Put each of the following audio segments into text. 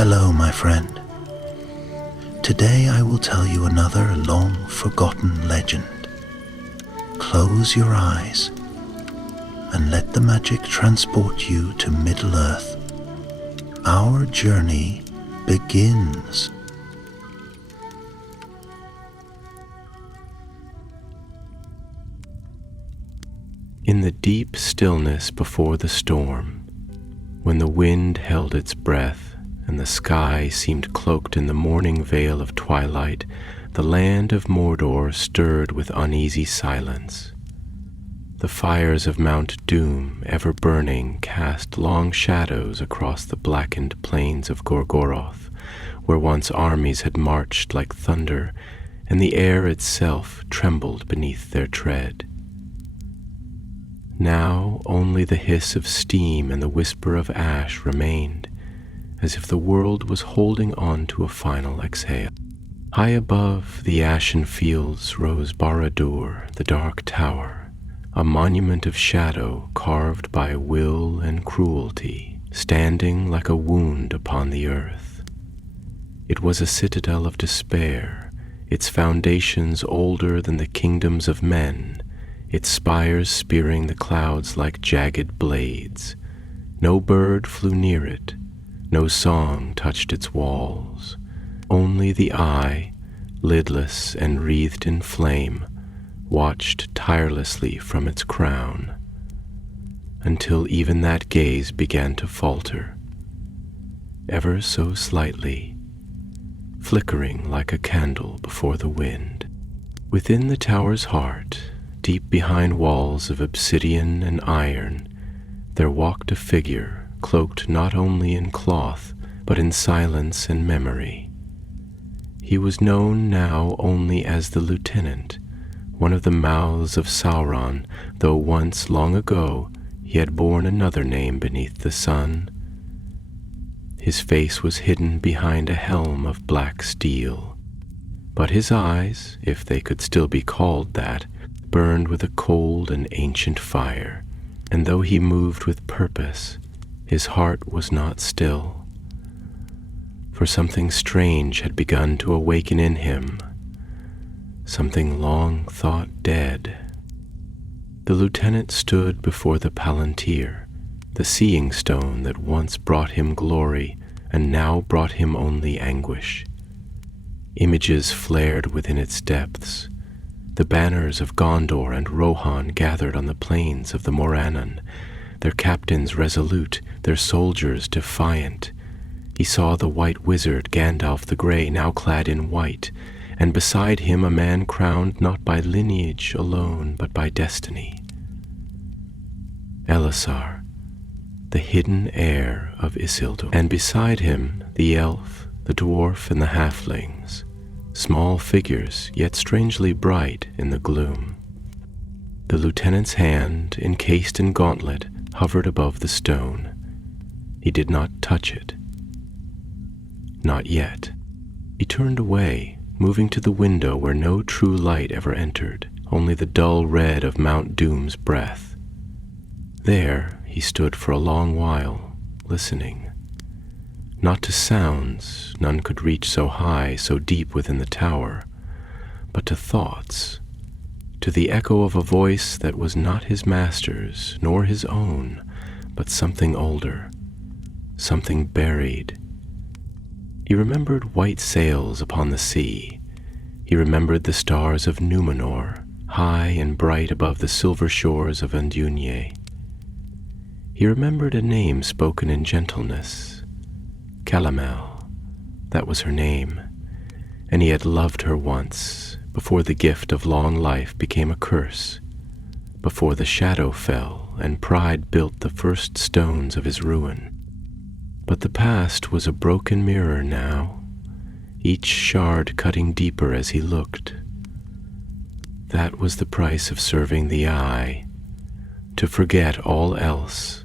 Hello, my friend. Today I will tell you another long-forgotten legend. Close your eyes and let the magic transport you to Middle-earth. Our journey begins. In the deep stillness before the storm, when the wind held its breath and the sky seemed cloaked in the morning veil of twilight, the land of Mordor stirred with uneasy silence. The fires of Mount Doom, ever burning, cast long shadows across the blackened plains of Gorgoroth, where once armies had marched like thunder, and the air itself trembled beneath their tread. Now only the hiss of steam and the whisper of ash remained, as if the world was holding on to a final exhale. High above the ashen fields rose Barad-dûr, the dark tower, a monument of shadow carved by will and cruelty, standing like a wound upon the earth. It was a citadel of despair, its foundations older than the kingdoms of men, its spires spearing the clouds like jagged blades. No bird flew near it, no song touched its walls. Only the eye, lidless and wreathed in flame, watched tirelessly from its crown, until even that gaze began to falter, ever so slightly, flickering like a candle before the wind. Within the tower's heart, deep behind walls of obsidian and iron, there walked a figure cloaked not only in cloth, but in silence and memory. He was known now only as the Lieutenant, one of the mouths of Sauron, though once, long ago, he had borne another name beneath the sun. His face was hidden behind a helm of black steel, but his eyes, if they could still be called that, burned with a cold and ancient fire, and though he moved with purpose, his heart was not still, for something strange had begun to awaken in him, something long thought dead. The lieutenant stood before the Palantir, the seeing stone that once brought him glory and now brought him only anguish. Images flared within its depths. The banners of Gondor and Rohan gathered on the plains of the Morannon, their captains resolute, their soldiers defiant. He saw the white wizard Gandalf the Grey, now clad in white, and beside him a man crowned not by lineage alone, but by destiny. Elisar, the hidden heir of Isildur, and beside him the elf, the dwarf, and the halflings, small figures, yet strangely bright in the gloom. The lieutenant's hand, encased in gauntlet, hovered above the stone. He did not touch it. Not yet. He turned away, moving to the window where no true light ever entered, only the dull red of Mount Doom's breath. There he stood for a long while, listening. Not to sounds, none could reach so high, so deep within the tower, but to thoughts, to the echo of a voice that was not his master's, nor his own, but something older, something buried. He remembered white sails upon the sea. He remembered the stars of Númenor, high and bright above the silver shores of Andúnie. He remembered a name spoken in gentleness, Calamel, that was her name, and he had loved her once, before the gift of long life became a curse, before the shadow fell and pride built the first stones of his ruin. But the past was a broken mirror now, each shard cutting deeper as he looked. That was the price of serving the eye, to forget all else,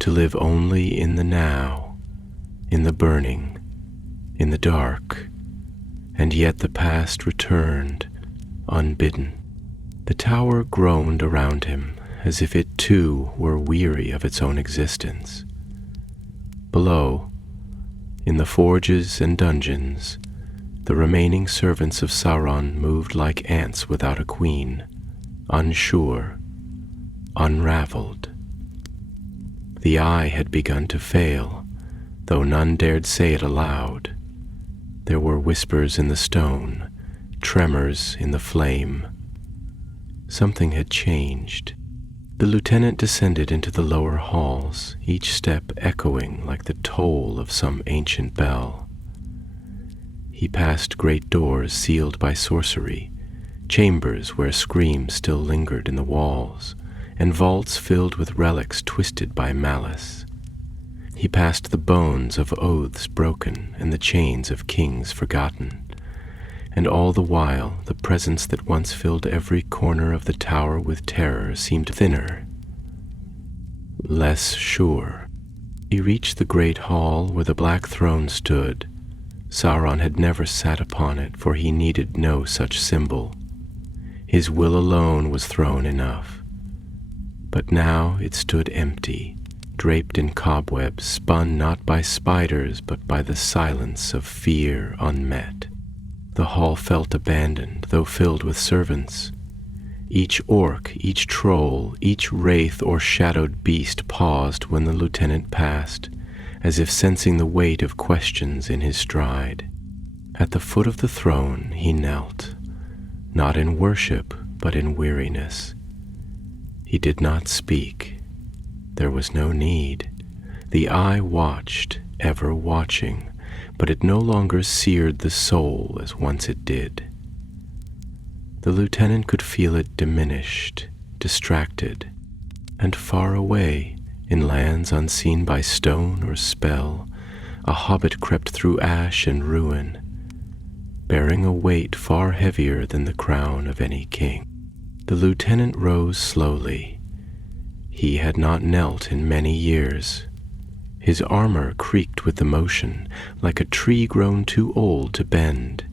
to live only in the now, in the burning, in the dark, and yet the past returned, unbidden. The tower groaned around him, as if it too were weary of its own existence. Below, In the forges and dungeons, the remaining servants of Sauron moved like ants without a queen, unsure, unraveled. The eye had begun to fail, though none dared say it aloud. There were whispers in the stone, tremors in the flame. Something had changed. The lieutenant descended into the lower halls, each step echoing like the toll of some ancient bell. He passed great doors sealed by sorcery, chambers where screams still lingered in the walls, and vaults filled with relics twisted by malice. He passed the bones of oaths broken and the chains of kings forgotten, and all the while the presence that once filled every corner of the tower with terror seemed thinner, less sure. He reached the great hall where the black throne stood. Sauron had never sat upon it, for he needed no such symbol. His will alone was throne enough. But now it stood empty, draped in cobwebs, spun not by spiders, but by the silence of fear unmet. The hall felt abandoned, though filled with servants. Each orc, each troll, each wraith or shadowed beast paused when the lieutenant passed, as if sensing the weight of questions in his stride. At the foot of the throne he knelt, not in worship, but in weariness. He did not speak. There was no need. The eye watched, ever watching, but it no longer seared the soul as once it did. The lieutenant could feel it diminished, distracted, and far away, in lands unseen by stone or spell, a hobbit crept through ash and ruin, bearing a weight far heavier than the crown of any king. The lieutenant rose slowly. He had not knelt in many years. His armor creaked with the motion, like a tree grown too old to bend.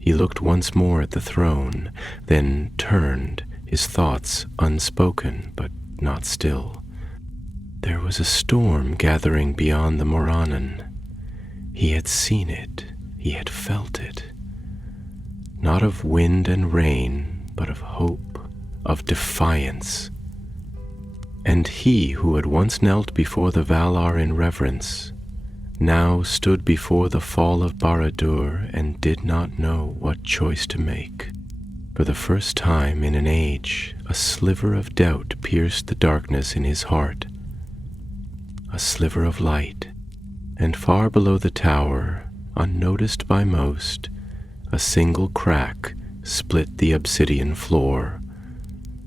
He looked once more at the throne, then turned, his thoughts unspoken but not still. There was a storm gathering beyond the Morannon. He had seen it, he had felt it. Not of wind and rain, but of hope, of defiance. And he who had once knelt before the Valar in reverence, now stood before the fall of Barad-dûr and did not know what choice to make. For the first time in an age, a sliver of doubt pierced the darkness in his heart. A sliver of light, and far below the tower, unnoticed by most, a single crack split the obsidian floor.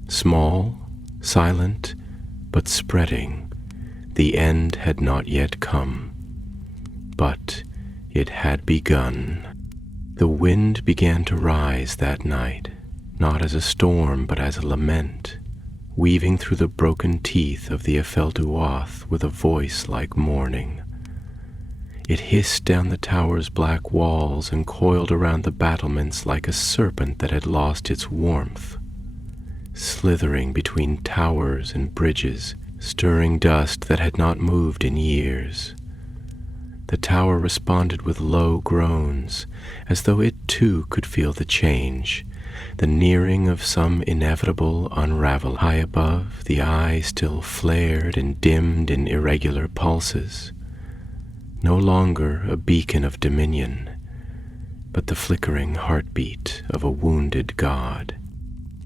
Small, silent, but spreading, the end had not yet come. But it had begun. The wind began to rise that night, not as a storm but as a lament, weaving through the broken teeth of the Efelduath with a voice like mourning. It hissed down the tower's black walls and coiled around the battlements like a serpent that had lost its warmth, slithering between towers and bridges, stirring dust that had not moved in years. The tower responded with low groans, as though it too could feel the change, the nearing of some inevitable unravel. High above, the eye still flared and dimmed in irregular pulses, no longer a beacon of dominion, but the flickering heartbeat of a wounded god.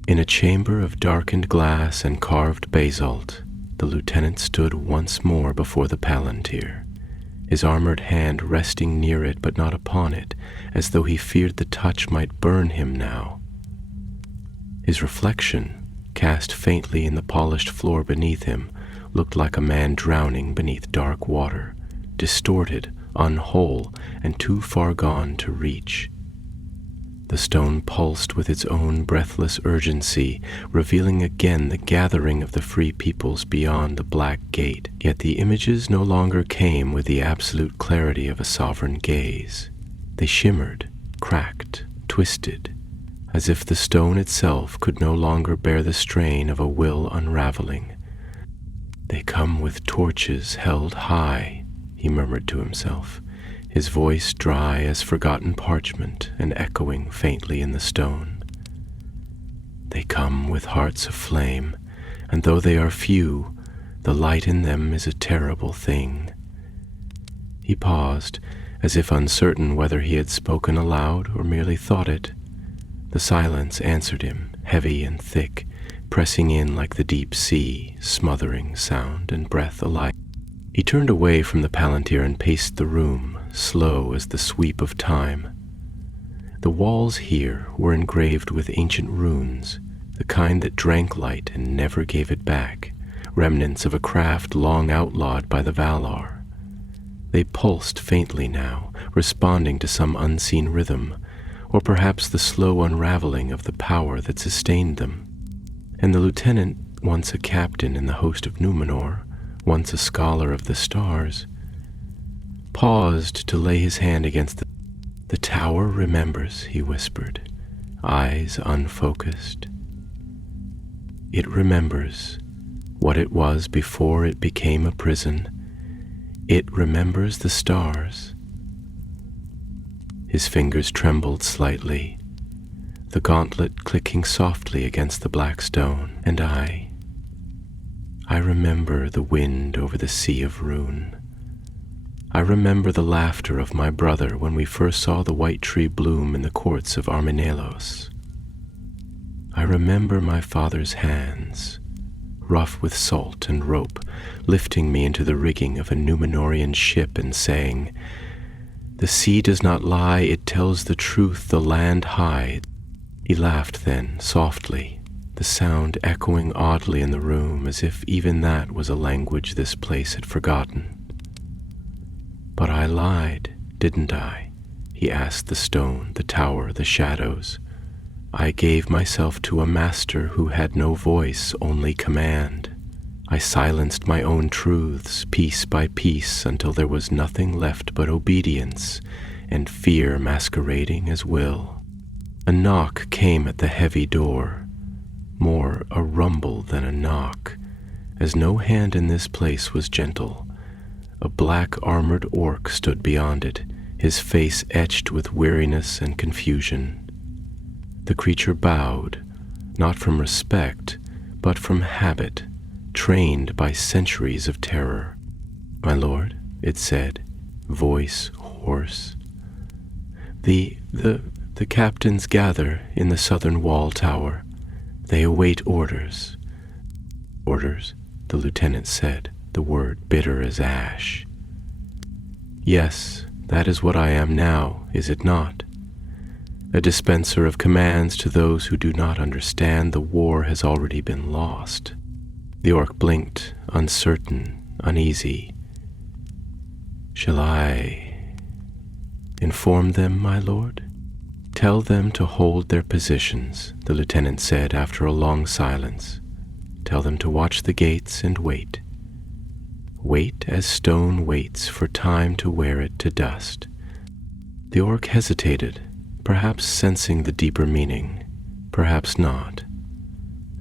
In a chamber of darkened glass and carved basalt, the lieutenant stood once more before the Palantir, his armored hand resting near it but not upon it, as though he feared the touch might burn him now. His reflection, cast faintly in the polished floor beneath him, looked like a man drowning beneath dark water, distorted, unwhole, and too far gone to reach. The stone pulsed with its own breathless urgency, revealing again the gathering of the free peoples beyond the black gate. Yet the images no longer came with the absolute clarity of a sovereign gaze. They shimmered, cracked, twisted, as if the stone itself could no longer bear the strain of a will unraveling. They come with torches held high, he murmured to himself, his voice dry as forgotten parchment and echoing faintly in the stone. They come with hearts of flame, and though they are few, the light in them is a terrible thing. He paused, as if uncertain whether he had spoken aloud or merely thought it. The silence answered him, heavy and thick, pressing in like the deep sea, smothering sound and breath alike. He turned away from the palantir and paced the room, slow as the sweep of time. The walls here were engraved with ancient runes, the kind that drank light and never gave it back, remnants of a craft long outlawed by the Valar. They pulsed faintly now, responding to some unseen rhythm, or perhaps the slow unraveling of the power that sustained them. And the lieutenant, once a captain in the host of Númenor, once a scholar of the stars, paused to lay his hand against the tower remembers, he whispered, eyes unfocused. It remembers what it was before it became a prison. It remembers the stars. His fingers trembled slightly, the gauntlet clicking softly against the black stone, and I remember the wind over the sea of rune. I remember the laughter of my brother when we first saw the white tree bloom in the courts of Armenelos. I remember my father's hands, rough with salt and rope, lifting me into the rigging of a Númenorian ship and saying, "The sea does not lie, it tells the truth the land hides." He laughed then, softly, the sound echoing oddly in the room as if even that was a language this place had forgotten. "But I lied, didn't I?" he asked the stone, the tower, the shadows. "I gave myself to a master who had no voice, only command. I silenced my own truths, piece by piece, until there was nothing left but obedience, and fear masquerading as will." A knock came at the heavy door, more a rumble than a knock, as no hand in this place was gentle. A black armored orc stood beyond it, his face etched with weariness and confusion. The creature bowed, not from respect, but from habit, trained by centuries of terror. "My lord," it said, voice hoarse, The captains gather in the southern wall tower. They await orders." "Orders?" the lieutenant said, the word bitter as ash. "Yes, that is what I am now, is it not? A dispenser of commands to those who do not understand the war has already been lost." The orc blinked, uncertain, uneasy. "Shall I inform them, my lord?" "Tell them to hold their positions," the lieutenant said after a long silence. "Tell them to watch the gates and wait. Wait as stone waits for time to wear it to dust." The orc hesitated, perhaps sensing the deeper meaning, perhaps not.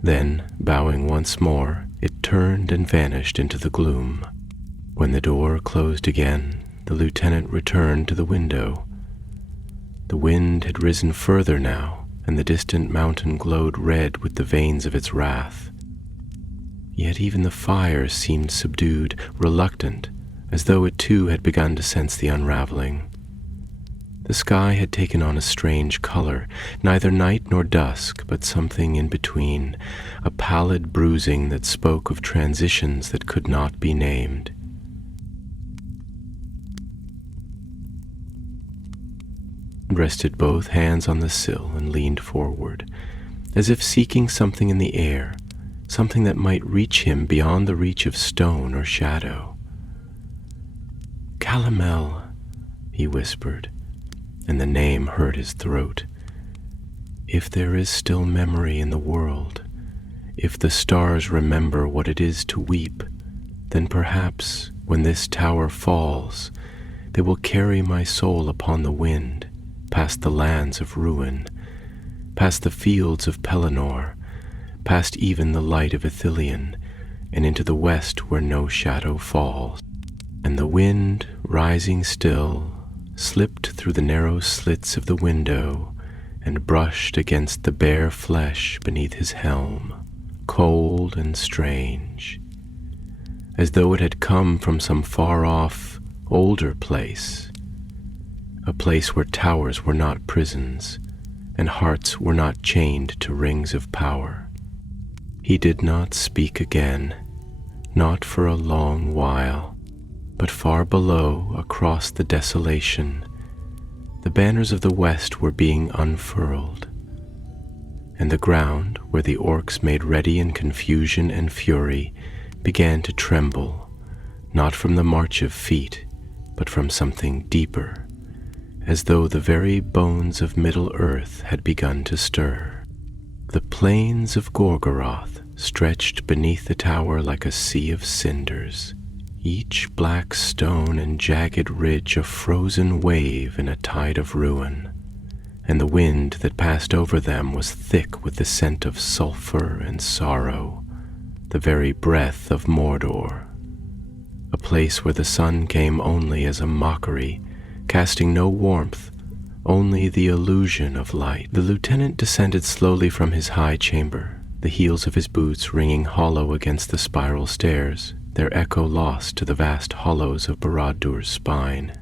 Then, bowing once more, it turned and vanished into the gloom. When the door closed again, the lieutenant returned to the window. The wind had risen further now, and the distant mountain glowed red with the veins of its wrath. Yet even the fire seemed subdued, reluctant, as though it too had begun to sense the unraveling. The sky had taken on a strange color, neither night nor dusk, but something in between, a pallid bruising that spoke of transitions that could not be named. Rested both hands on the sill and leaned forward, as if seeking something in the air, something that might reach him beyond the reach of stone or shadow. "Calamel," he whispered, and the name hurt his throat. "If there is still memory in the world, if the stars remember what it is to weep, then perhaps, when this tower falls, they will carry my soul upon the wind, past the lands of ruin, past the fields of Pelennor, past even the light of Ithilien, and into the west where no shadow falls. And the wind, rising still, slipped through the narrow slits of the window and brushed against the bare flesh beneath his helm, cold and strange, as though it had come from some far-off, older place, a place where towers were not prisons and hearts were not chained to rings of power. He did not speak again, not for a long while, but far below, across the desolation, the banners of the west were being unfurled, and the ground, where the orcs made ready in confusion and fury, began to tremble, not from the march of feet, but from something deeper, as though the very bones of Middle-earth had begun to stir. The plains of Gorgoroth stretched beneath the tower like a sea of cinders, each black stone and jagged ridge a frozen wave in a tide of ruin, and the wind that passed over them was thick with the scent of sulphur and sorrow, the very breath of Mordor, a place where the sun came only as a mockery, casting no warmth, only the illusion of light. The lieutenant descended slowly from his high chamber, the heels of his boots ringing hollow against the spiral stairs, their echo lost to the vast hollows of Barad-dûr's spine.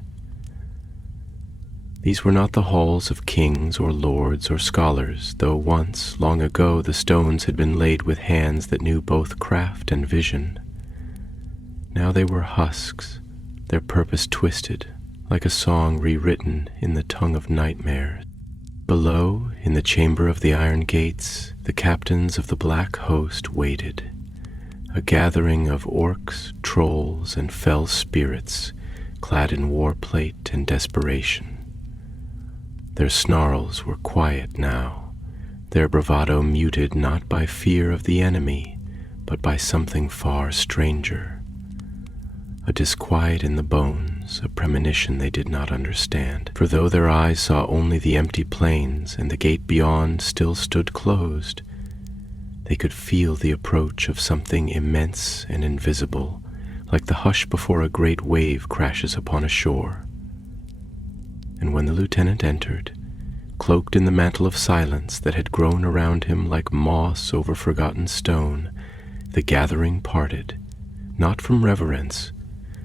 These were not the halls of kings or lords or scholars, though once, long ago, the stones had been laid with hands that knew both craft and vision. Now they were husks, their purpose twisted, like a song rewritten in the tongue of nightmares. Below, in the chamber of the iron gates, the captains of the black host waited, a gathering of orcs, trolls, and fell spirits, clad in war plate and desperation. Their snarls were quiet now, their bravado muted not by fear of the enemy, but by something far stranger. A disquiet in the bones, a premonition they did not understand. For though their eyes saw only the empty plains and the gate beyond still stood closed, they could feel the approach of something immense and invisible, like the hush before a great wave crashes upon a shore. And when the lieutenant entered, cloaked in the mantle of silence that had grown around him like moss over forgotten stone, the gathering parted, not from reverence,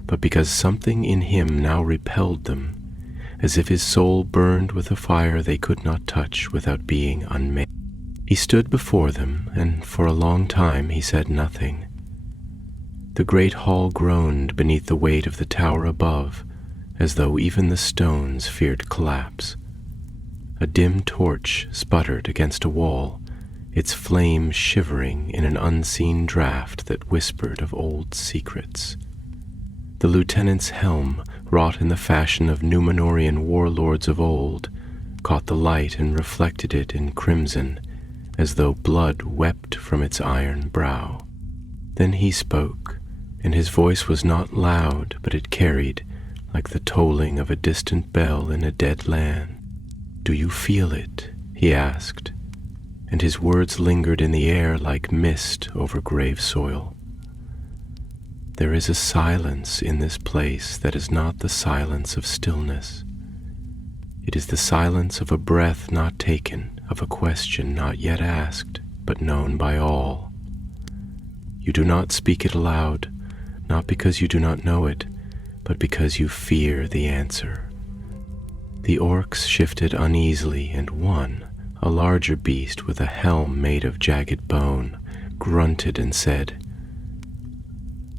but because something in him now repelled them, as if his soul burned with a fire they could not touch without being unmade. He stood before them, and for a long time he said nothing. The great hall groaned beneath the weight of the tower above, as though even the stones feared collapse. A dim torch sputtered against a wall, its flame shivering in an unseen draught that whispered of old secrets. The lieutenant's helm, wrought in the fashion of Númenórean warlords of old, caught the light and reflected it in crimson, as though blood wept from its iron brow. Then he spoke, and his voice was not loud, but it carried, like the tolling of a distant bell in a dead land. "Do you feel it?" he asked, and his words lingered in the air like mist over grave soil. "There is a silence in this place that is not the silence of stillness. It is the silence of a breath not taken, of a question not yet asked, but known by all. You do not speak it aloud, not because you do not know it, but because you fear the answer." The orcs shifted uneasily, and one, a larger beast with a helm made of jagged bone, grunted and said,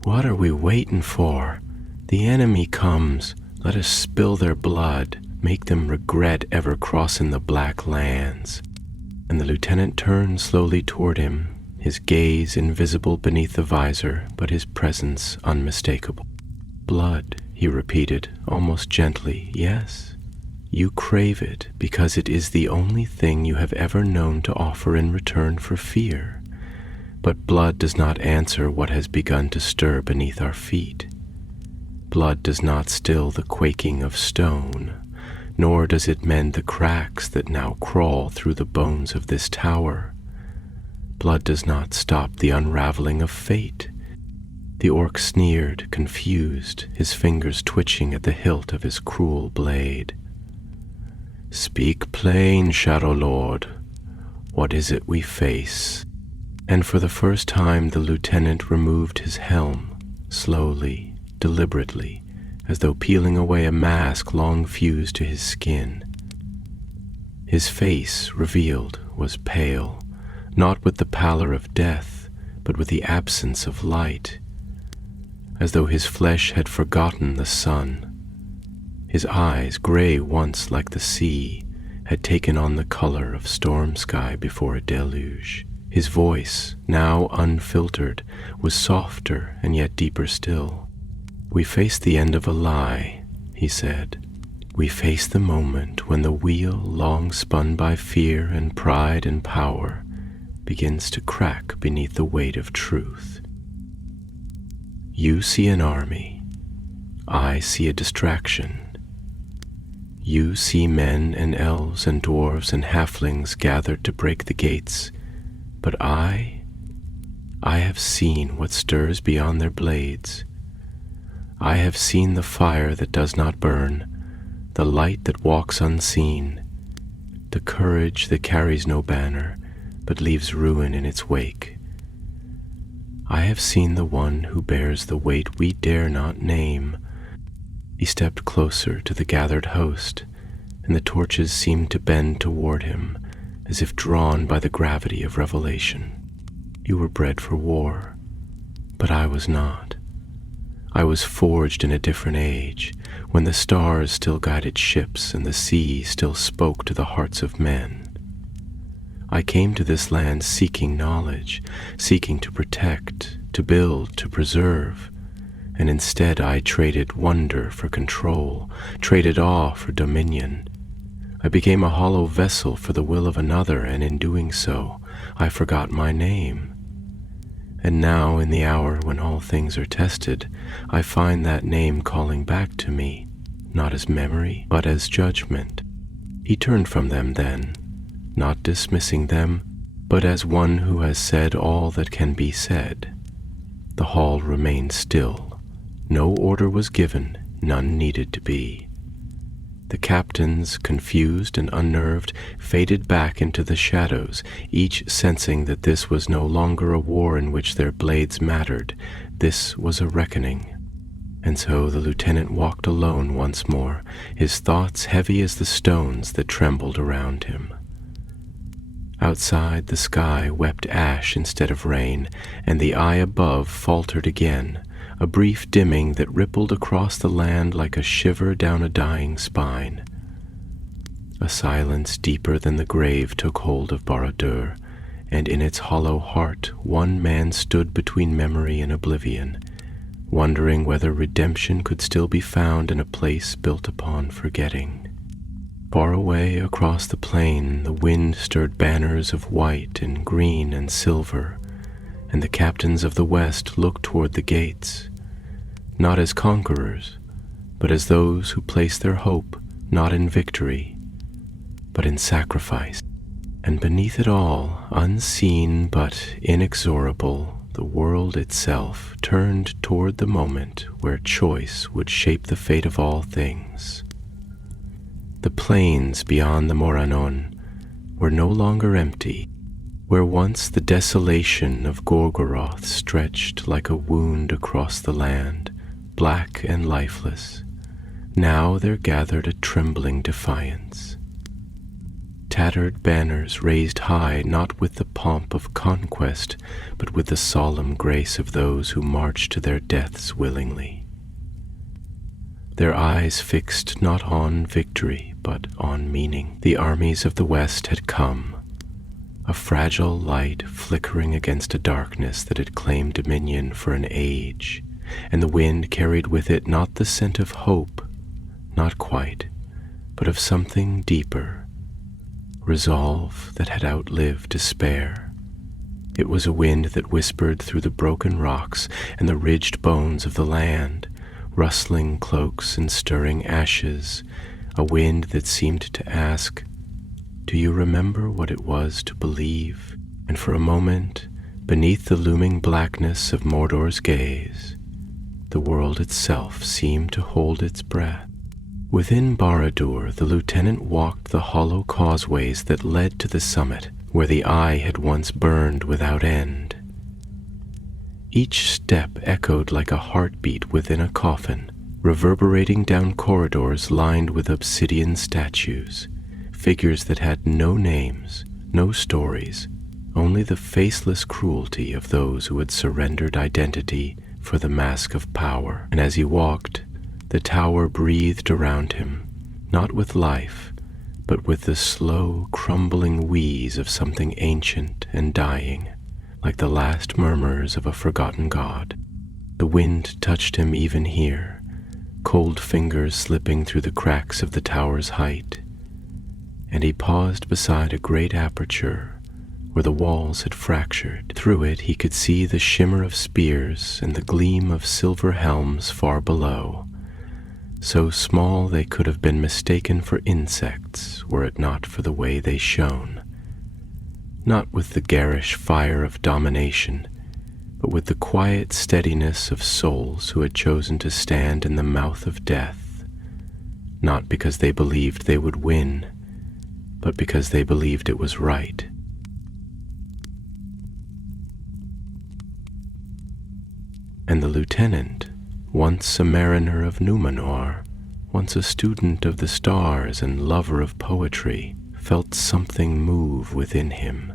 "What are we waiting for? The enemy comes. Let us spill their blood, make them regret ever crossing the black lands." And the lieutenant turned slowly toward him, his gaze invisible beneath the visor, but his presence unmistakable. "Blood," he repeated, almost gently. "Yes, you crave it because it is the only thing you have ever known to offer in return for fear. But blood does not answer what has begun to stir beneath our feet. Blood does not still the quaking of stone, nor does it mend the cracks that now crawl through the bones of this tower. Blood does not stop the unraveling of fate. The orc sneered, confused, his fingers twitching at the hilt of his cruel blade. "Speak plain, Shadow Lord. What is it we face?" And for the first time the lieutenant removed his helm, slowly, deliberately, as though peeling away a mask long fused to his skin. His face, revealed, was pale, not with the pallor of death, but with the absence of light, as though his flesh had forgotten the sun. His eyes, gray once like the sea, had taken on the color of storm sky before a deluge. His voice, now unfiltered, was softer and yet deeper still. "We face the end of a lie," he said. "We face the moment when the wheel, long spun by fear and pride and power, begins to crack beneath the weight of truth. You see an army. I see a distraction. You see men and elves and dwarves and halflings gathered to break the gates, but I have seen what stirs beyond their blades. I have seen the fire that does not burn, the light that walks unseen, the courage that carries no banner, but leaves ruin in its wake. I have seen the one who bears the weight we dare not name." He stepped closer to the gathered host, and the torches seemed to bend toward him, as if drawn by the gravity of revelation. "You were bred for war, but I was not. I was forged in a different age, when the stars still guided ships and the sea still spoke to the hearts of men. I came to this land seeking knowledge, seeking to protect, to build, to preserve, and instead I traded wonder for control, traded awe for dominion. I became a hollow vessel for the will of another, and in doing so, I forgot my name. And now, in the hour when all things are tested, I find that name calling back to me, not as memory, but as judgment." He turned from them then, not dismissing them, but as one who has said all that can be said. The hall remained still. No order was given, none needed to be. The captains, confused and unnerved, faded back into the shadows, each sensing that this was no longer a war in which their blades mattered. This was a reckoning. And so the lieutenant walked alone once more, his thoughts heavy as the stones that trembled around him. Outside, the sky wept ash instead of rain, and the eye above faltered again, a brief dimming that rippled across the land like a shiver down a dying spine. A silence deeper than the grave took hold of Barad-dûr, and in its hollow heart one man stood between memory and oblivion, wondering whether redemption could still be found in a place built upon forgetting. Far away across the plain, the wind stirred banners of white and green and silver, and the captains of the west looked toward the gates, not as conquerors, but as those who place their hope not in victory, but in sacrifice. And beneath it all, unseen but inexorable, the world itself turned toward the moment where choice would shape the fate of all things. The plains beyond the Morannon were no longer empty, where once the desolation of Gorgoroth stretched like a wound across the land, black and lifeless. Now there gathered a trembling defiance. Tattered banners raised high not with the pomp of conquest, but with the solemn grace of those who march to their deaths willingly. Their eyes fixed not on victory, but on meaning. The armies of the West had come, a fragile light flickering against a darkness that had claimed dominion for an age, and the wind carried with it not the scent of hope, not quite, but of something deeper, resolve that had outlived despair. It was a wind that whispered through the broken rocks and the ridged bones of the land, rustling cloaks and stirring ashes, a wind that seemed to ask, "Do you remember what it was to believe?" And for a moment, Beneath the looming blackness of Mordor's gaze, the world itself seemed to hold its breath. Within Barad-dûr, the lieutenant walked the hollow causeways that led to the summit, where the eye had once burned without end. Each step echoed like a heartbeat within a coffin, reverberating down corridors lined with obsidian statues, figures that had no names, no stories, only the faceless cruelty of those who had surrendered identity for the mask of power. And as he walked, the tower breathed around him, not with life, but with the slow, crumbling wheeze of something ancient and dying, like the last murmurs of a forgotten god. The wind touched him even here, cold fingers slipping through the cracks of the tower's height, and he paused beside a great aperture where the walls had fractured. Through it he could see the shimmer of spears and the gleam of silver helms far below, so small they could have been mistaken for insects were it not for the way they shone, not with the garish fire of domination, but with the quiet steadiness of souls who had chosen to stand in the mouth of death, not because they believed they would win, but because they believed it was right. And the lieutenant, once a mariner of Númenor, once a student of the stars and lover of poetry, felt something move within him.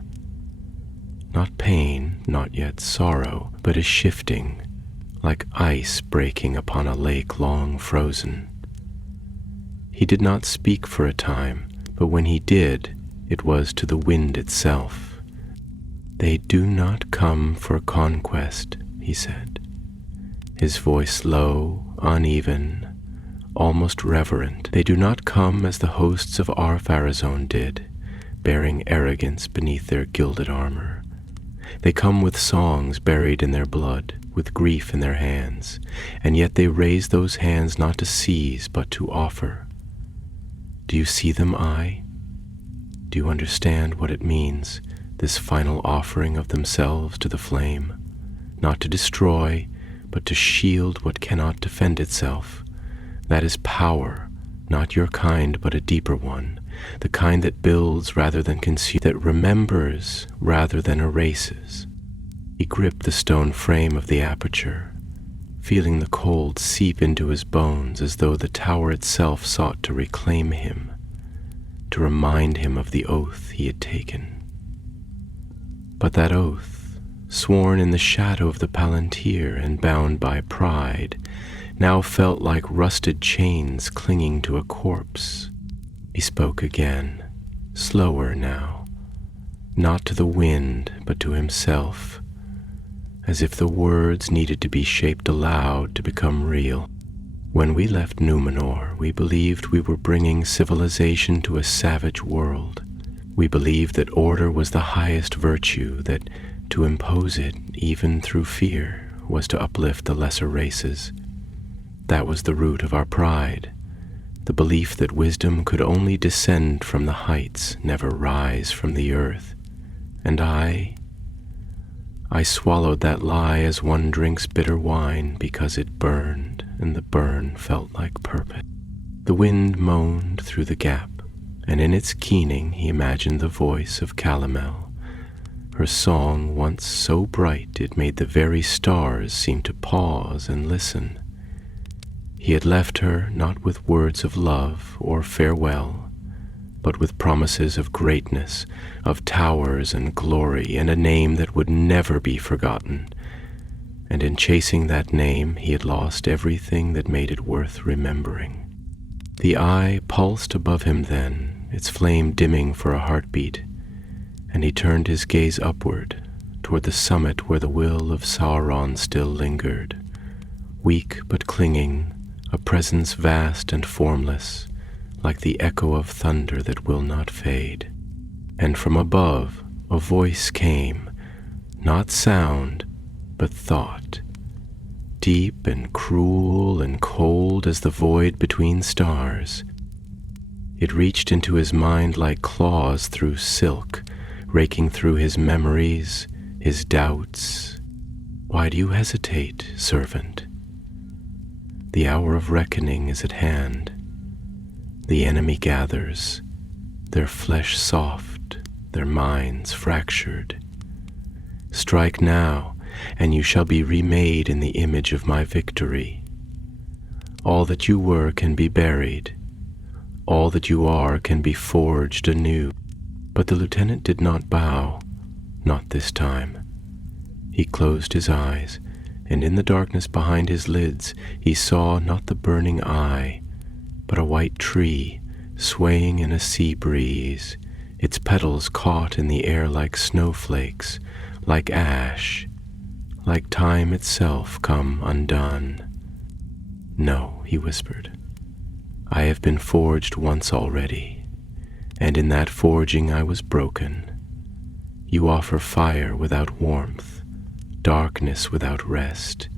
Not pain, not yet sorrow, but a shifting, like ice breaking upon a lake long frozen. He did not speak for a time, but when he did, it was to the wind itself. "They do not come for conquest," he said, his voice low, uneven, almost reverent. "They do not come as the hosts of Ar-Pharazôn did, bearing arrogance beneath their gilded armor. They come with songs buried in their blood, with grief in their hands, and yet they raise those hands not to seize, but to offer. Do you see them, Eye? Do you understand what it means, this final offering of themselves to the flame? Not to destroy, but to shield what cannot defend itself. That is power, not your kind, but a deeper one, the kind that builds rather than consumes, that remembers rather than erases." He gripped the stone frame of the aperture, feeling the cold seep into his bones as though the tower itself sought to reclaim him, to remind him of the oath he had taken. But that oath, sworn in the shadow of the Palantir and bound by pride, now felt like rusted chains clinging to a corpse. He spoke again, slower now, not to the wind, but to himself, as if the words needed to be shaped aloud to become real. "When we left Númenor, we believed we were bringing civilization to a savage world. We believed that order was the highest virtue, that to impose it, even through fear, was to uplift the lesser races. That was the root of our pride, the belief that wisdom could only descend from the heights, never rise from the earth. And I swallowed that lie as one drinks bitter wine because it burned, and the burn felt like purpose." The wind moaned through the gap, and in its keening he imagined the voice of Calamel, her song once so bright it made the very stars seem to pause and listen. He had left her not with words of love or farewell, but with promises of greatness, of towers and glory, and a name that would never be forgotten. And in chasing that name, he had lost everything that made it worth remembering. The eye pulsed above him then, its flame dimming for a heartbeat, and he turned his gaze upward, toward the summit where the will of Sauron still lingered, weak but clinging, a presence vast and formless, like the echo of thunder that will not fade. And from above a voice came, not sound, but thought, deep and cruel and cold as the void between stars. It reached into his mind like claws through silk, raking through his memories, his doubts. Why do you hesitate, servant? The hour of reckoning is at hand. The enemy gathers, their flesh soft, their minds fractured. Strike now, and you shall be remade in the image of my victory. All that you were can be buried. All that you are can be forged anew. But the lieutenant did not bow, not this time. He closed his eyes, and in the darkness behind his lids he saw not the burning eye, but a white tree swaying in a sea breeze, its petals caught in the air like snowflakes, like ash, like time itself come undone. No, he whispered, I have been forged once already, and in that forging I was broken. You offer fire without warmth, darkness without rest.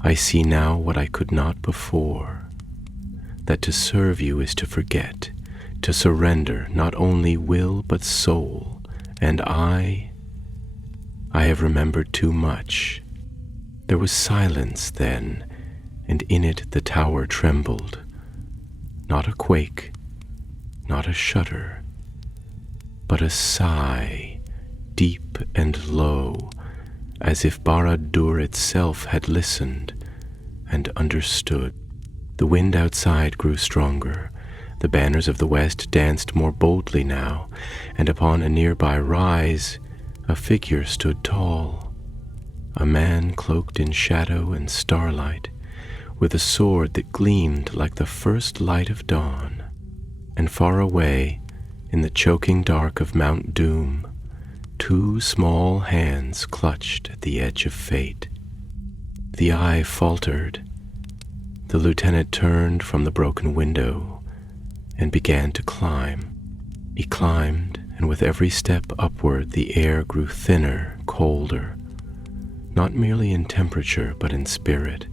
I see now what I could not before, that to serve you is to forget, to surrender not only will but soul, and I have remembered too much. There was silence then, and in it the tower trembled. Not a quake, not a shudder, but a sigh, deep and low, as if Barad-dûr itself had listened and understood. The wind outside grew stronger. The banners of the west danced more boldly now, and upon a nearby rise a figure stood tall, a man cloaked in shadow and starlight, with a sword that gleamed like the first light of dawn. And far away, in the choking dark of Mount Doom, two small hands clutched at the edge of fate. The eye faltered. The lieutenant turned from the broken window and began to climb. He climbed, and with every step upward the air grew thinner, colder, not merely in temperature but in spirit,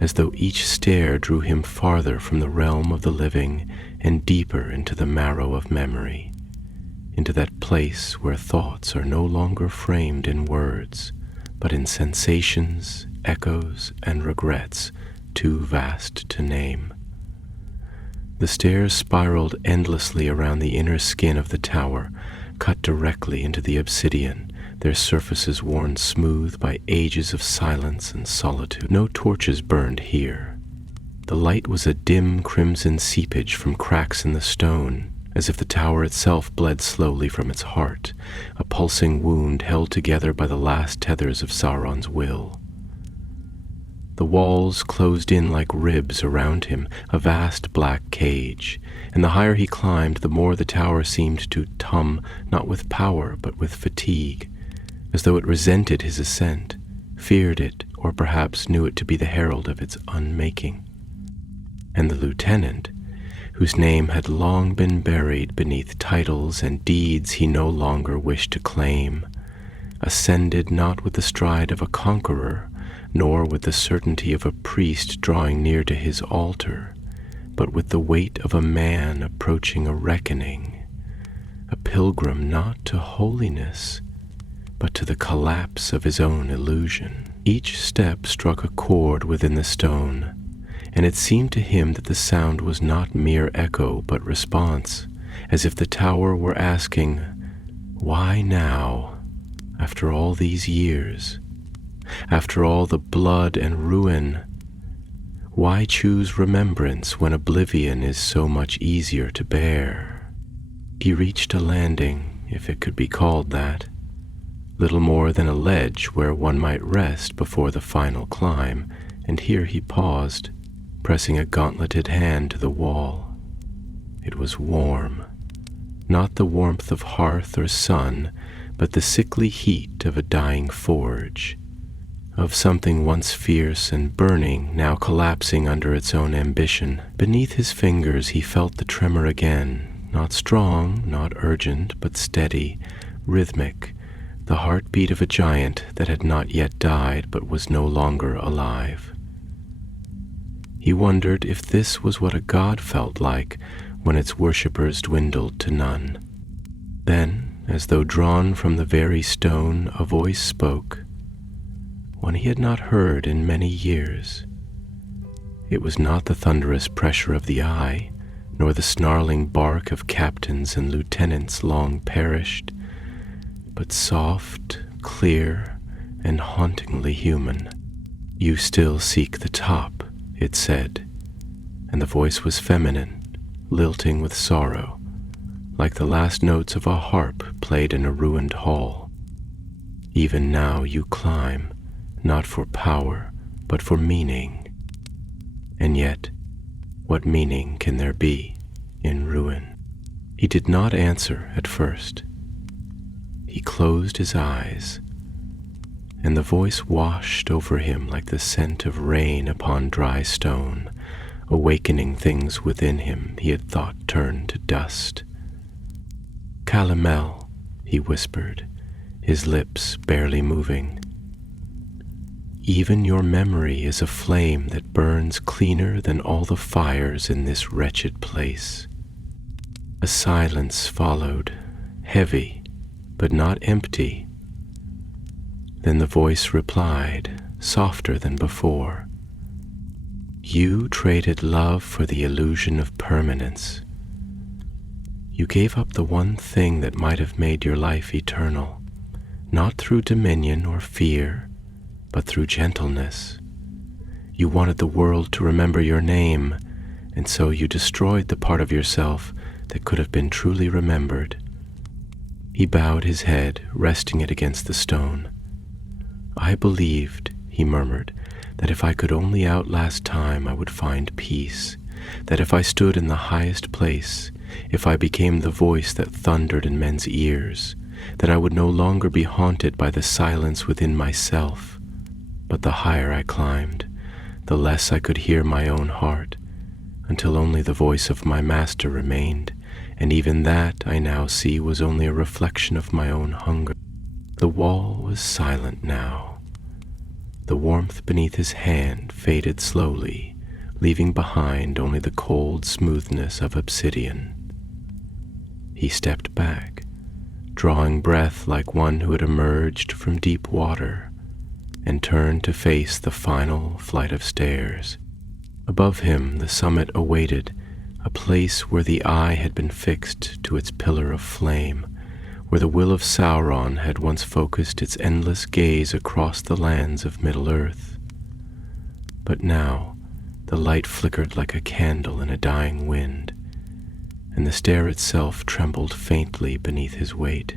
as though each stair drew him farther from the realm of the living and deeper into the marrow of memory, into that place where thoughts are no longer framed in words, but in sensations, echoes, and regrets too vast to name. The stairs spiraled endlessly around the inner skin of the tower, cut directly into the obsidian, their surfaces worn smooth by ages of silence and solitude. No torches burned here. The light was a dim crimson seepage from cracks in the stone, as if the tower itself bled slowly from its heart, a pulsing wound held together by the last tethers of Sauron's will. The walls closed in like ribs around him, a vast black cage, and the higher he climbed, the more the tower seemed to tum not with power but with fatigue, as though it resented his ascent, feared it, or perhaps knew it to be the herald of its unmaking. And the lieutenant, whose name had long been buried beneath titles and deeds he no longer wished to claim, ascended not with the stride of a conqueror, nor with the certainty of a priest drawing near to his altar, but with the weight of a man approaching a reckoning, a pilgrim not to holiness, but to the collapse of his own illusion. Each step struck a chord within the stone, and it seemed to him that the sound was not mere echo but response, as if the tower were asking, "Why now, after all these years? After all the blood and ruin, why choose remembrance when oblivion is so much easier to bear?" He reached a landing, if it could be called that, little more than a ledge where one might rest before the final climb, and here he paused, pressing a gauntleted hand to the wall. It was warm, not the warmth of hearth or sun, but the sickly heat of a dying forge, of something once fierce and burning, now collapsing under its own ambition. Beneath his fingers he felt the tremor again, not strong, not urgent, but steady, rhythmic, the heartbeat of a giant that had not yet died but was no longer alive. He wondered if this was what a god felt like when its worshippers dwindled to none. Then, as though drawn from the very stone, a voice spoke, one he had not heard in many years. It was not the thunderous pressure of the eye, nor the snarling bark of captains and lieutenants long perished, but soft, clear, and hauntingly human. "You still seek the top," it said, and the voice was feminine, lilting with sorrow, like the last notes of a harp played in a ruined hall. "Even now you climb, not for power, but for meaning. And yet, what meaning can there be in ruin?" He did not answer at first. He closed his eyes, and the voice washed over him like the scent of rain upon dry stone, awakening things within him he had thought turned to dust. "Calamel," he whispered, his lips barely moving. "Even your memory is a flame that burns cleaner than all the fires in this wretched place." A silence followed, heavy, but not empty. Then the voice replied, softer than before, "You traded love for the illusion of permanence. You gave up the one thing that might have made your life eternal, not through dominion or fear, but through gentleness. You wanted the world to remember your name, and so you destroyed the part of yourself that could have been truly remembered." He bowed his head, resting it against the stone. "I believed," he murmured, "that if I could only outlast time I would find peace, that if I stood in the highest place, if I became the voice that thundered in men's ears, then I would no longer be haunted by the silence within myself. But the higher I climbed, the less I could hear my own heart, until only the voice of my master remained, and even that I now see was only a reflection of my own hunger." The wall was silent now. The warmth beneath his hand faded slowly, leaving behind only the cold smoothness of obsidian. He stepped back, drawing breath like one who had emerged from deep water, and turned to face the final flight of stairs. Above him the summit awaited, a place where the eye had been fixed to its pillar of flame, where the will of Sauron had once focused its endless gaze across the lands of Middle-earth. But now the light flickered like a candle in a dying wind, and the stair itself trembled faintly beneath his weight.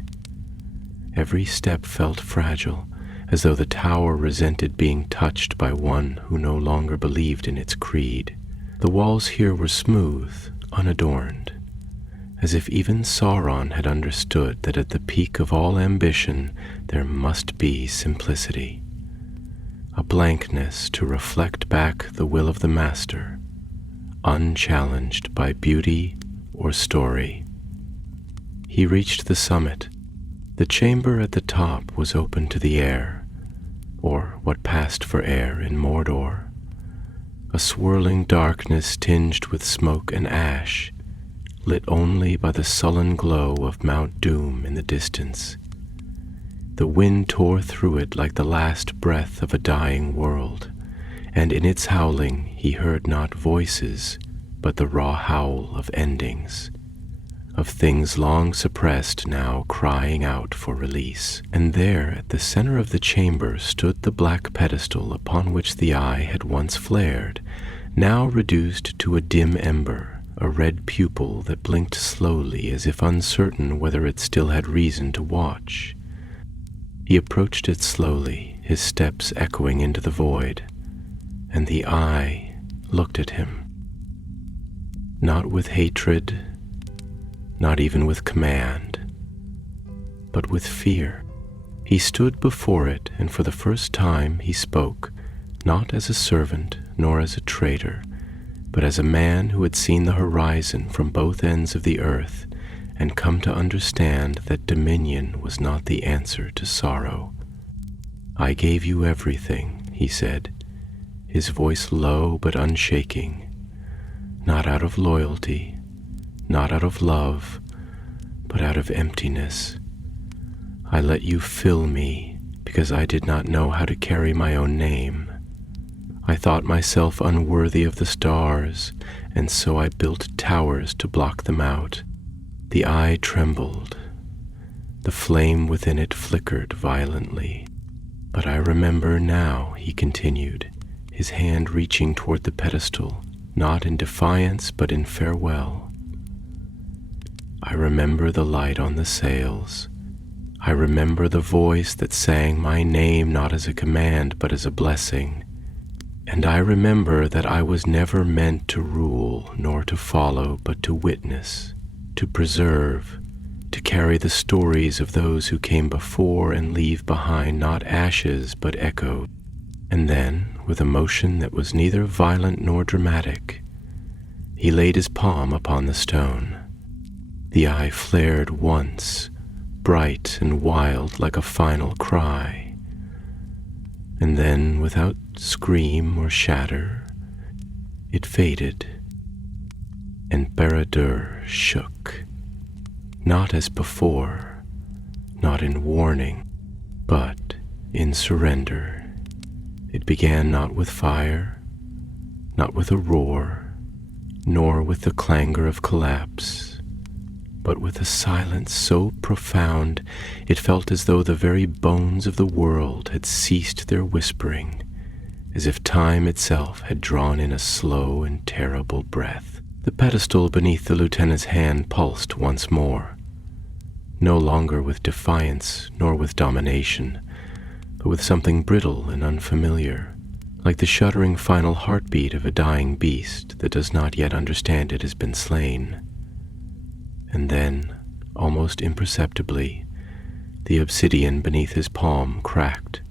Every step felt fragile, as though the tower resented being touched by one who no longer believed in its creed. The walls here were smooth, unadorned, as if even Sauron had understood that at the peak of all ambition there must be simplicity, a blankness to reflect back the will of the master, unchallenged by beauty or story. He reached the summit. The chamber at the top was open to the air, or what passed for air in Mordor. A swirling darkness tinged with smoke and ash, lit only by the sullen glow of Mount Doom in the distance. The wind tore through it like the last breath of a dying world, and in its howling he heard not voices, but the raw howl of endings, of things long suppressed now crying out for release. And there at the center of the chamber stood the black pedestal upon which the eye had once flared, now reduced to a dim ember, a red pupil that blinked slowly as if uncertain whether it still had reason to watch. He approached it slowly, his steps echoing into the void, and the eye looked at him. Not with hatred, not even with command, but with fear. He stood before it, and for the first time he spoke, not as a servant nor as a traitor, but as a man who had seen the horizon from both ends of the earth and come to understand that dominion was not the answer to sorrow. "I gave you everything," he said, his voice low but unshaking, "not out of loyalty, not out of love, but out of emptiness, I let you fill me because I did not know how to carry my own name. I thought myself unworthy of the stars, and so I built towers to block them out. The eye trembled. The flame within it flickered violently. But I remember now, he continued, his hand reaching toward the pedestal, not in defiance but in farewell. I remember the light on the sails. I remember the voice that sang my name not as a command but as a blessing. And I remember that I was never meant to rule nor to follow but to witness, to preserve, to carry the stories of those who came before and leave behind not ashes but echoes. And then, with a motion that was neither violent nor dramatic, he laid his palm upon the stone. The eye flared once, bright and wild like a final cry, and then, without scream or shatter, it faded, and Barad-dûr shook, not as before, not in warning, but in surrender. It began not with fire, not with a roar, nor with the clangor of collapse, but with a silence so profound it felt as though the very bones of the world had ceased their whispering, as if time itself had drawn in a slow and terrible breath. The pedestal beneath the lieutenant's hand pulsed once more, no longer with defiance nor with domination, but with something brittle and unfamiliar, like the shuddering final heartbeat of a dying beast that does not yet understand it has been slain. And then, almost imperceptibly, the obsidian beneath his palm cracked,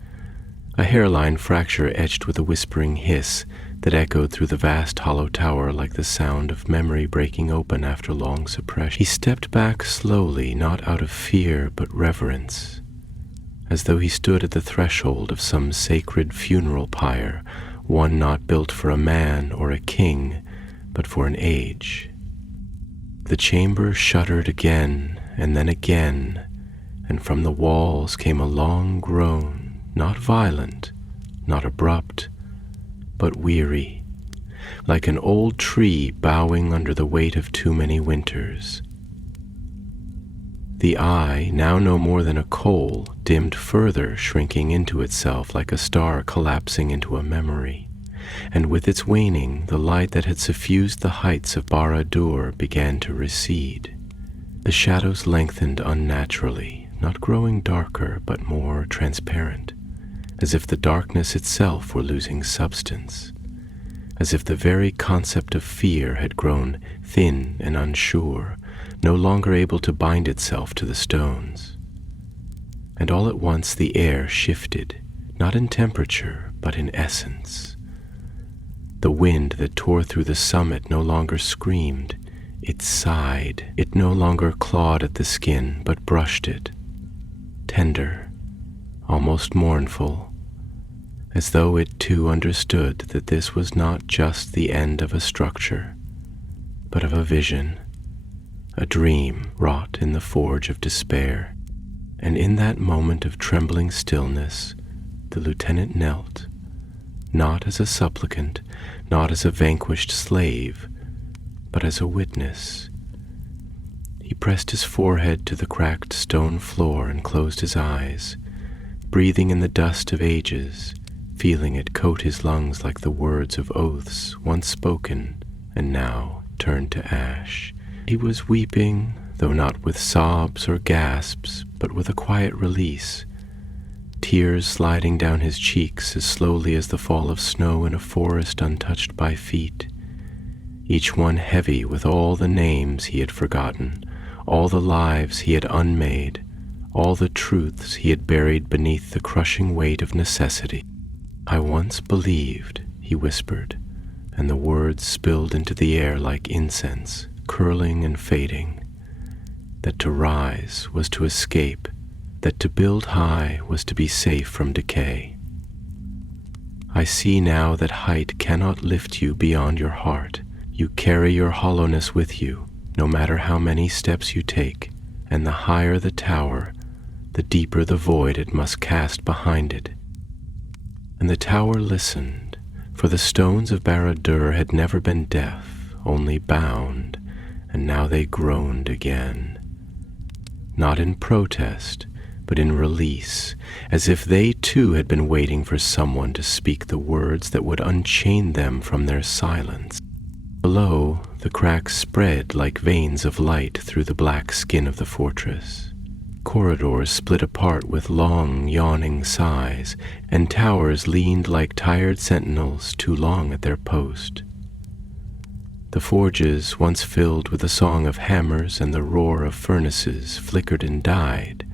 a hairline fracture etched with a whispering hiss that echoed through the vast hollow tower like the sound of memory breaking open after long suppression. He stepped back slowly, not out of fear but reverence, as though he stood at the threshold of some sacred funeral pyre, one not built for a man or a king, but for an age. The chamber shuddered again and then again, and from the walls came a long groan, not violent, not abrupt, but weary, like an old tree bowing under the weight of too many winters. The eye, now no more than a coal, dimmed further, shrinking into itself like a star collapsing into a memory, and with its waning, the light that had suffused the heights of Barad-dûr began to recede. The shadows lengthened unnaturally, not growing darker but more transparent, as if the darkness itself were losing substance, as if the very concept of fear had grown thin and unsure, no longer able to bind itself to the stones. And all at once the air shifted, not in temperature, but in essence. The wind that tore through the summit no longer screamed, it sighed. It no longer clawed at the skin, but brushed it, tender, almost mournful, as though it too understood that this was not just the end of a structure, but of a vision, a dream wrought in the forge of despair. And in that moment of trembling stillness, the lieutenant knelt, not as a supplicant, not as a vanquished slave, but as a witness. He pressed his forehead to the cracked stone floor and closed his eyes, breathing in the dust of ages, feeling it coat his lungs like the words of oaths once spoken and now turned to ash. He was weeping, though not with sobs or gasps, but with a quiet release, tears sliding down his cheeks as slowly as the fall of snow in a forest untouched by feet, each one heavy with all the names he had forgotten, all the lives he had unmade, all the truths he had buried beneath the crushing weight of necessity. "I once believed," he whispered, and the words spilled into the air like incense, curling and fading, that to rise was to escape, that to build high was to be safe from decay. I see now that height cannot lift you beyond your heart. You carry your hollowness with you, no matter how many steps you take, and the higher the tower, the deeper the void it must cast behind it. And the tower listened, for the stones of Barad-dûr had never been deaf, only bound, and now they groaned again. Not in protest, but in release, as if they too had been waiting for someone to speak the words that would unchain them from their silence. Below, the cracks spread like veins of light through the black skin of the fortress. Corridors split apart with long, yawning sighs, and towers leaned like tired sentinels too long at their post. The forges, once filled with the song of hammers and the roar of furnaces, flickered and died,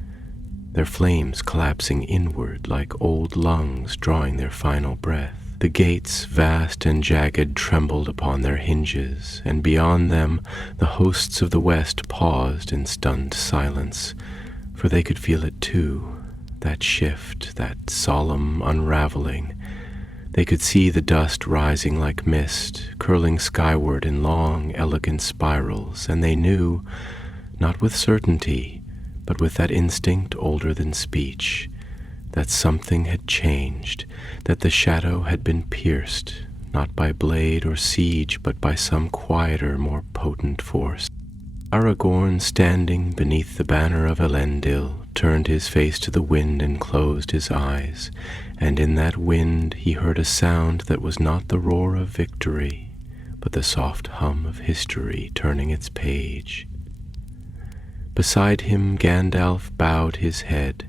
their flames collapsing inward like old lungs drawing their final breath. The gates, vast and jagged, trembled upon their hinges, and beyond them the hosts of the west paused in stunned silence, for they could feel it too, that shift, that solemn unraveling. They could see the dust rising like mist, curling skyward in long, elegant spirals, and they knew, not with certainty, but with that instinct older than speech, that something had changed, that the shadow had been pierced, not by blade or siege, but by some quieter, more potent force. Aragorn, standing beneath the banner of Elendil, turned his face to the wind and closed his eyes, and in that wind he heard a sound that was not the roar of victory, but the soft hum of history turning its page. Beside him Gandalf bowed his head,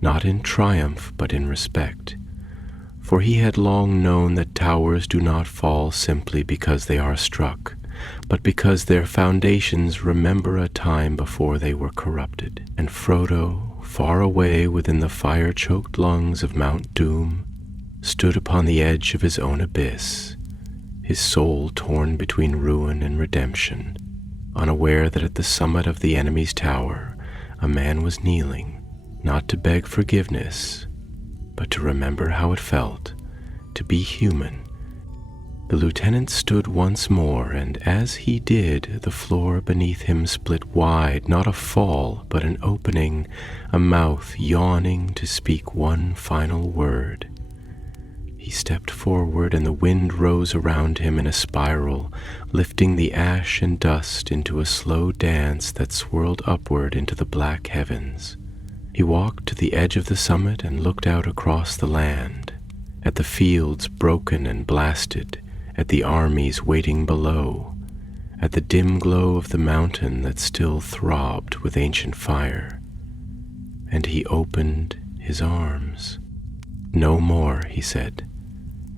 not in triumph but in respect, for he had long known that towers do not fall simply because they are struck, but because their foundations remember a time before they were corrupted. And Frodo, far away within the fire-choked lungs of Mount Doom, stood upon the edge of his own abyss, his soul torn between ruin and redemption, unaware that at the summit of the enemy's tower a man was kneeling, not to beg forgiveness, but to remember how it felt to be human. The lieutenant stood once more, and as he did, the floor beneath him split wide, not a fall, but an opening, a mouth yawning to speak one final word. He stepped forward, and the wind rose around him in a spiral, lifting the ash and dust into a slow dance that swirled upward into the black heavens. He walked to the edge of the summit and looked out across the land, at the fields broken and blasted, at the armies waiting below, at the dim glow of the mountain that still throbbed with ancient fire. And he opened his arms. "No more," he said.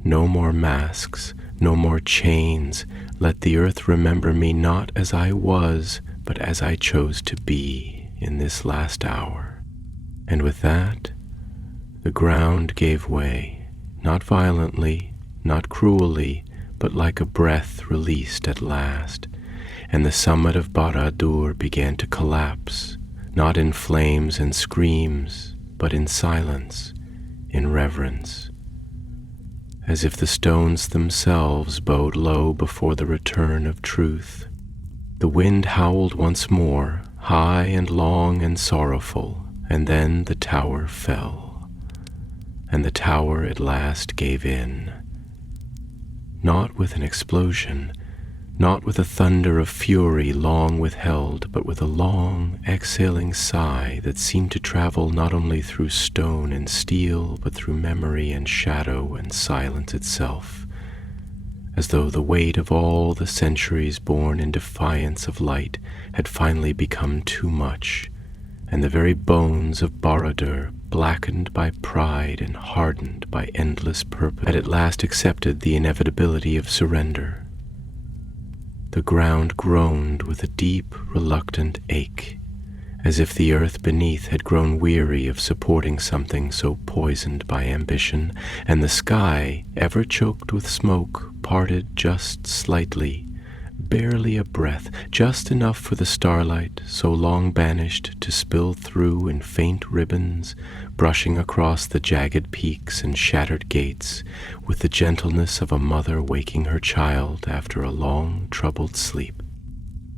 "No more masks, no more chains. Let the earth remember me not as I was, but as I chose to be in this last hour." And with that, the ground gave way, not violently, not cruelly, but like a breath released at last, and the summit of Barad-dûr began to collapse, not in flames and screams, but in silence, in reverence, as if the stones themselves bowed low before the return of truth. The wind howled once more, high and long and sorrowful, and then the tower fell, and the tower at last gave in. Not with an explosion, not with a thunder of fury long withheld, but with a long, exhaling sigh that seemed to travel not only through stone and steel, but through memory and shadow and silence itself, as though the weight of all the centuries born in defiance of light had finally become too much, and the very bones of Barad-dûr, blackened by pride and hardened by endless purpose, had at last accepted the inevitability of surrender. The ground groaned with a deep, reluctant ache, as if the earth beneath had grown weary of supporting something so poisoned by ambition, and the sky, ever choked with smoke, parted just slightly, barely a breath, just enough for the starlight, so long banished, to spill through in faint ribbons, brushing across the jagged peaks and shattered gates with the gentleness of a mother waking her child after a long, troubled sleep.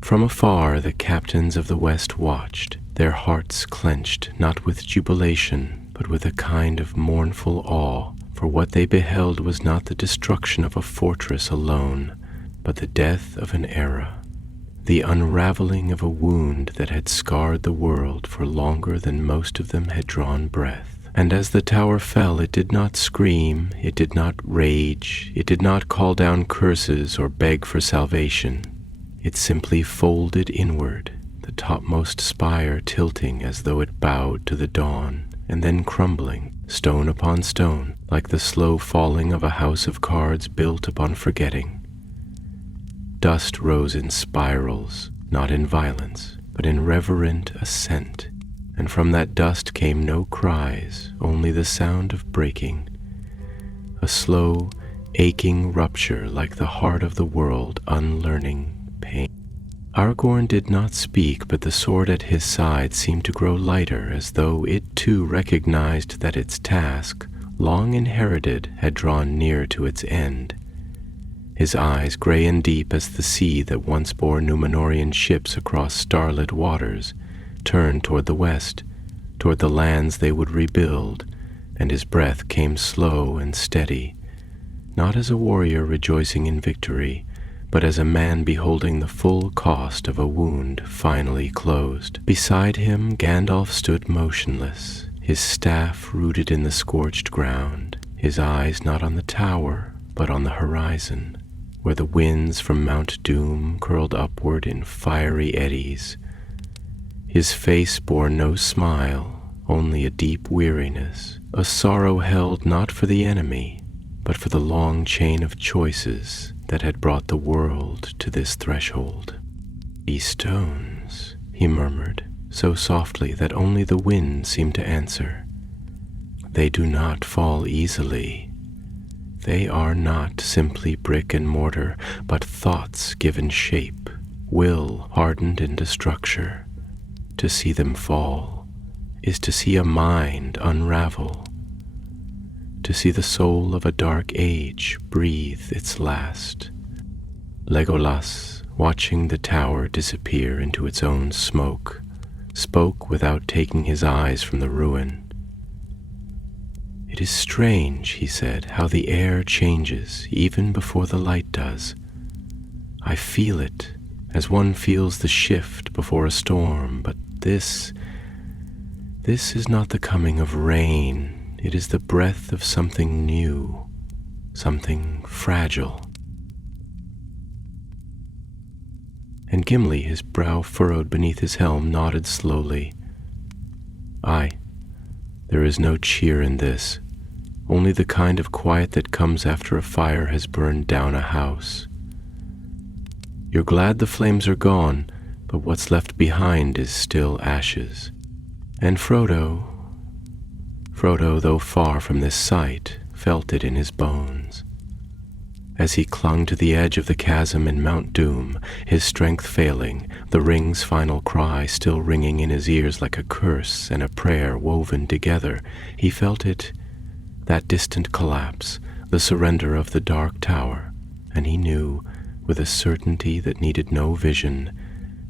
From afar the captains of the west watched, their hearts clenched not with jubilation, but with a kind of mournful awe, for what they beheld was not the destruction of a fortress alone, but the death of an era, the unraveling of a wound that had scarred the world for longer than most of them had drawn breath. And as the tower fell, it did not scream, it did not rage, it did not call down curses or beg for salvation. It simply folded inward, the topmost spire tilting as though it bowed to the dawn, and then crumbling, stone upon stone, like the slow falling of a house of cards built upon forgetting. Dust rose in spirals, not in violence, but in reverent ascent, and from that dust came no cries, only the sound of breaking, a slow, aching rupture like the heart of the world unlearning pain. Aragorn did not speak, but the sword at his side seemed to grow lighter, as though it too recognized that its task, long inherited, had drawn near to its end. His eyes, gray and deep as the sea that once bore Númenórean ships across starlit waters, turned toward the west, toward the lands they would rebuild, and his breath came slow and steady, not as a warrior rejoicing in victory, but as a man beholding the full cost of a wound finally closed. Beside him Gandalf stood motionless, his staff rooted in the scorched ground, his eyes not on the tower, but on the horizon, where the winds from Mount Doom curled upward in fiery eddies. His face bore no smile, only a deep weariness, a sorrow held not for the enemy, but for the long chain of choices that had brought the world to this threshold. "These stones," he murmured, so softly that only the wind seemed to answer. "They do not fall easily. They are not simply brick and mortar, but thoughts given shape, will hardened into structure. To see them fall is to see a mind unravel, to see the soul of a dark age breathe its last." Legolas, watching the tower disappear into its own smoke, spoke without taking his eyes from the ruin. "It is strange," he said, "how the air changes even before the light does. I feel it, as one feels the shift before a storm, but this is not the coming of rain. It is the breath of something new, something fragile." And Gimli, his brow furrowed beneath his helm, nodded slowly. "Aye, there is no cheer in this, only the kind of quiet that comes after a fire has burned down a house. You're glad the flames are gone, but what's left behind is still ashes." And Frodo, though far from this sight, felt it in his bones. As he clung to the edge of the chasm in Mount Doom, his strength failing, the ring's final cry still ringing in his ears like a curse and a prayer woven together, he felt it, that distant collapse, the surrender of the dark tower, and he knew, with a certainty that needed no vision,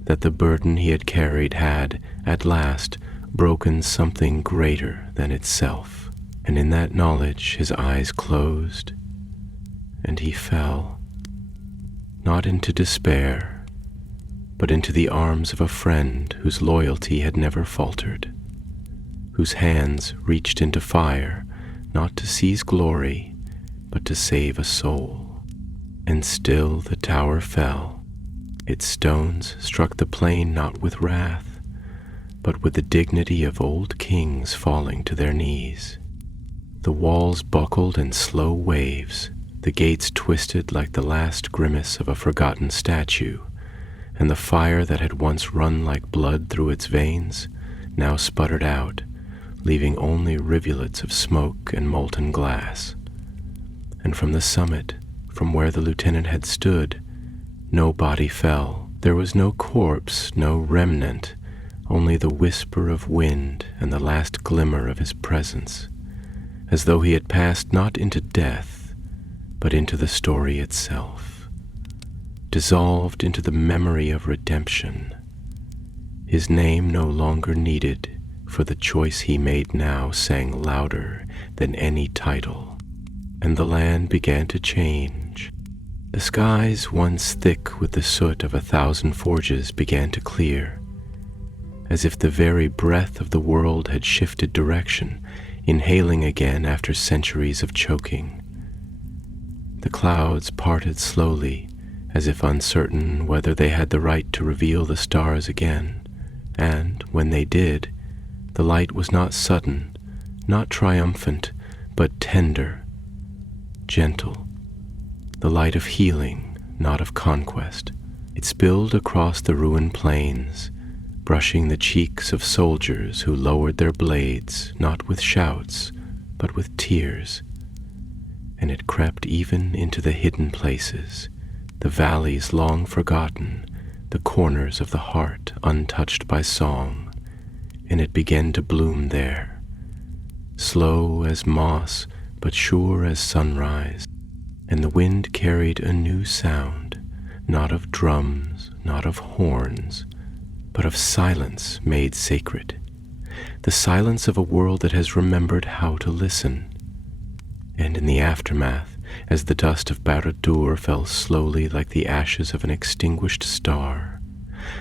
that the burden he had carried had, at last, broken something greater than itself. And in that knowledge his eyes closed, and he fell, not into despair, but into the arms of a friend whose loyalty had never faltered, whose hands reached into fire, not to seize glory, but to save a soul. And still the tower fell. Its stones struck the plain not with wrath, but with the dignity of old kings falling to their knees. The walls buckled in slow waves, the gates twisted like the last grimace of a forgotten statue, and the fire that had once run like blood through its veins now sputtered out, leaving only rivulets of smoke and molten glass. And from the summit, from where the lieutenant had stood, no body fell. There was no corpse, no remnant, only the whisper of wind and the last glimmer of his presence, as though he had passed not into death, but into the story itself, dissolved into the memory of redemption, His name no longer needed, for the choice he made now sang louder than any title. And the land began to change. The skies, once thick with the soot of 1,000 forges, began to clear, as if the very breath of the world had shifted direction, inhaling again after centuries of choking. The clouds parted slowly, as if uncertain whether they had the right to reveal the stars again, and when they did, the light was not sudden, not triumphant, but tender, gentle, the light of healing, not of conquest. It spilled across the ruined plains, brushing the cheeks of soldiers who lowered their blades, not with shouts, but with tears. And it crept even into the hidden places, the valleys long forgotten, the corners of the heart untouched by song, and it began to bloom there, slow as moss, but sure as sunrise. And the wind carried a new sound, not of drums, not of horns, but of silence made sacred, the silence of a world that has remembered how to listen. And in the aftermath, as the dust of Barad-dûr fell slowly like the ashes of an extinguished star,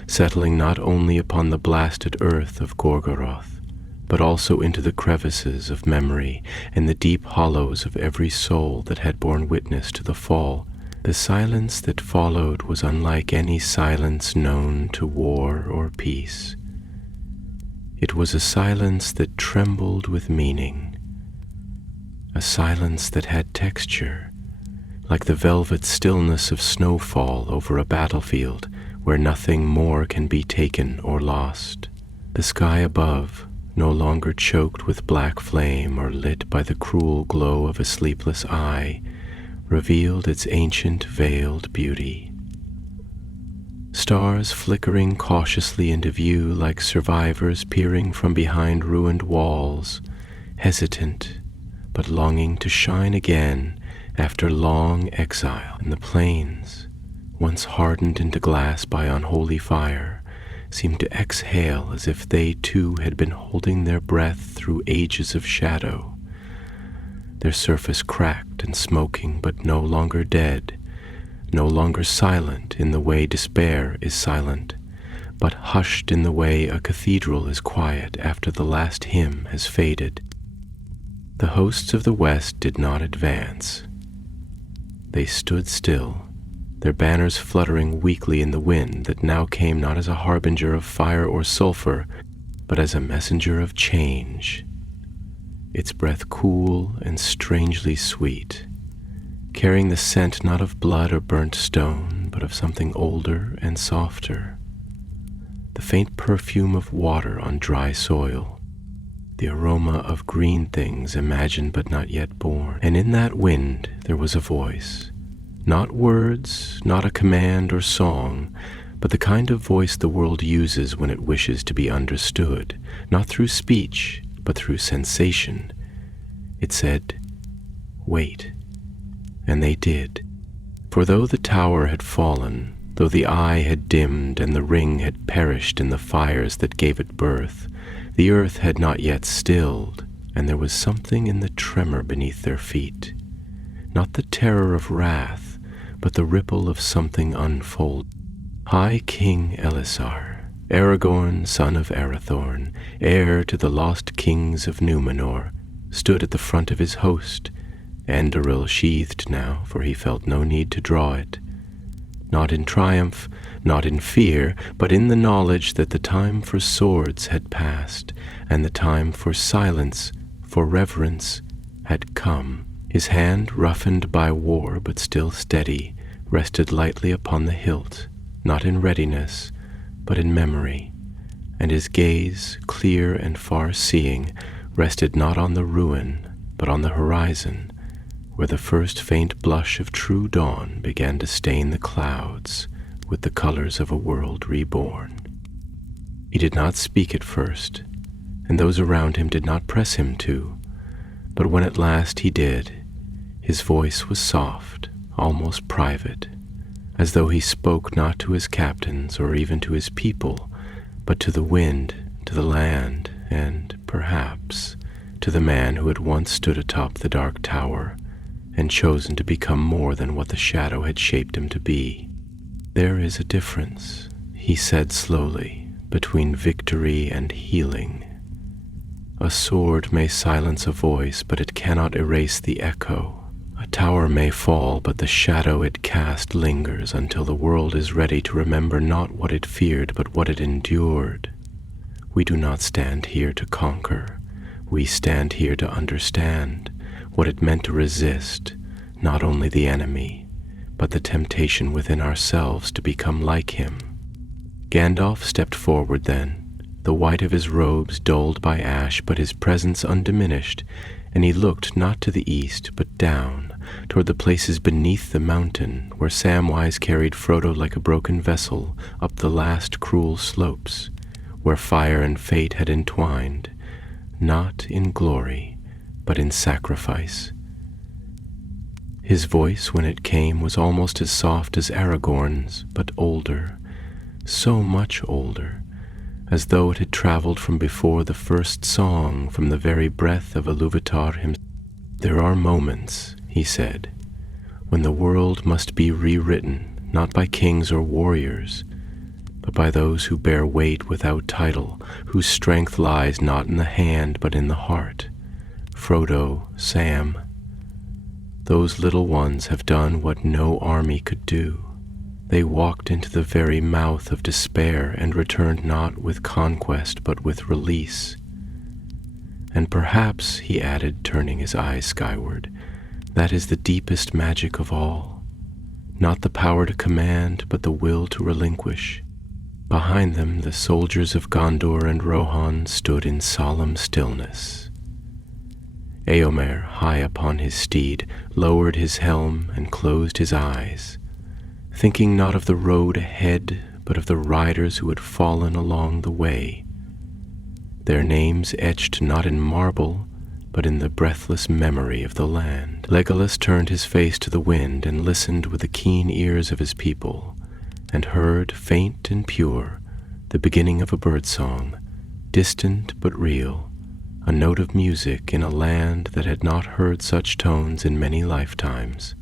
settling not only upon the blasted earth of Gorgoroth, but also into the crevices of memory and the deep hollows of every soul that had borne witness to the fall, the silence that followed was unlike any silence known to war or peace. It was a silence that trembled with meaning, a silence that had texture, like the velvet stillness of snowfall over a battlefield where nothing more can be taken or lost. The sky above, no longer choked with black flame or lit by the cruel glow of a sleepless eye, revealed its ancient veiled beauty. Stars flickering cautiously into view like survivors peering from behind ruined walls, hesitant but longing to shine again after long exile. In the plains, once hardened into glass by unholy fire, seemed to exhale as if they too had been holding their breath through ages of shadow. Their surface cracked and smoking, but no longer dead, no longer silent in the way despair is silent, but hushed in the way a cathedral is quiet after the last hymn has faded. The hosts of the west did not advance. They stood still, their banners fluttering weakly in the wind that now came not as a harbinger of fire or sulfur, but as a messenger of change, its breath cool and strangely sweet, carrying the scent not of blood or burnt stone, but of something older and softer, the faint perfume of water on dry soil, the aroma of green things imagined but not yet born. And in that wind there was a voice, not words, not a command or song, but the kind of voice the world uses when it wishes to be understood, not through speech, but through sensation. It said, "Wait." And they did. For though the tower had fallen, though the eye had dimmed and the ring had perished in the fires that gave it birth, the earth had not yet stilled, and there was something in the tremor beneath their feet, not the terror of wrath, but the ripple of something unfold. High King Elisar, Aragorn, son of Arathorn, heir to the lost kings of Númenor, stood at the front of his host, Anduril sheathed now, for he felt no need to draw it. Not in triumph, not in fear, but in the knowledge that the time for swords had passed, and the time for silence, for reverence, had come. His hand, roughened by war but still steady, rested lightly upon the hilt, not in readiness, but in memory, and his gaze, clear and far-seeing, rested not on the ruin, but on the horizon, where the first faint blush of true dawn began to stain the clouds with the colors of a world reborn. He did not speak at first, and those around him did not press him to, but when at last he did, his voice was soft, almost private, as though he spoke not to his captains or even to his people, but to the wind, to the land, and, perhaps, to the man who had once stood atop the dark tower and chosen to become more than what the shadow had shaped him to be. "There is a difference," he said slowly, "between victory and healing. A sword may silence a voice, but it cannot erase the echo. A tower may fall, but the shadow it cast lingers until the world is ready to remember not what it feared, but what it endured. We do not stand here to conquer. We stand here to understand what it meant to resist, not only the enemy, but the temptation within ourselves to become like him." Gandalf stepped forward then, the white of his robes dulled by ash, but his presence undiminished, and he looked not to the east, but down, toward the places beneath the mountain, where Samwise carried Frodo like a broken vessel up the last cruel slopes, where fire and fate had entwined, not in glory, but in sacrifice. His voice, when it came, was almost as soft as Aragorn's, but older, so much older, as though it had traveled from before the first song, from the very breath of Iluvatar himself. "There are moments," he said, "when the world must be rewritten, not by kings or warriors, but by those who bear weight without title, whose strength lies not in the hand but in the heart. Frodo, Sam, those little ones have done what no army could do. They walked into the very mouth of despair and returned not with conquest but with release. And perhaps," he added, turning his eyes skyward, "that is the deepest magic of all. Not the power to command, but the will to relinquish." Behind them, the soldiers of Gondor and Rohan stood in solemn stillness. Éomer, high upon his steed, lowered his helm and closed his eyes, thinking not of the road ahead, but of the riders who had fallen along the way, their names etched not in marble, but in the breathless memory of the land. Legolas turned his face to the wind and listened with the keen ears of his people, and heard, faint and pure, the beginning of a birdsong, distant but real, a note of music in a land that had not heard such tones in many lifetimes.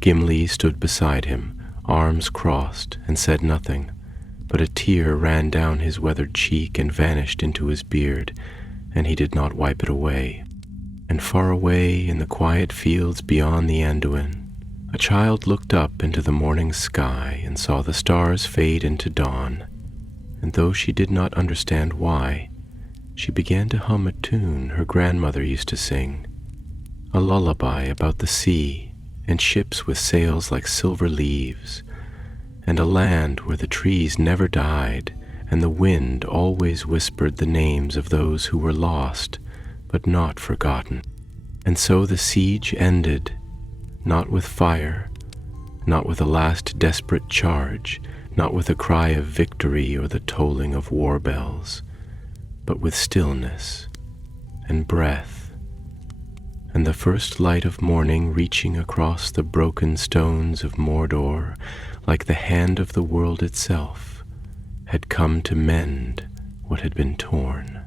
Gimli stood beside him, arms crossed, and said nothing, but a tear ran down his weathered cheek and vanished into his beard, and he did not wipe it away. And far away in the quiet fields beyond the Anduin, a child looked up into the morning sky and saw the stars fade into dawn, and though she did not understand why, she began to hum a tune her grandmother used to sing, a lullaby about the sea and ships with sails like silver leaves, and a land where the trees never died and the wind always whispered the names of those who were lost but not forgotten. And so the siege ended, not with fire, not with a last desperate charge, not with a cry of victory or the tolling of war bells, but with stillness and breath, and the first light of morning reaching across the broken stones of Mordor, like the hand of the world itself, had come to mend what had been torn.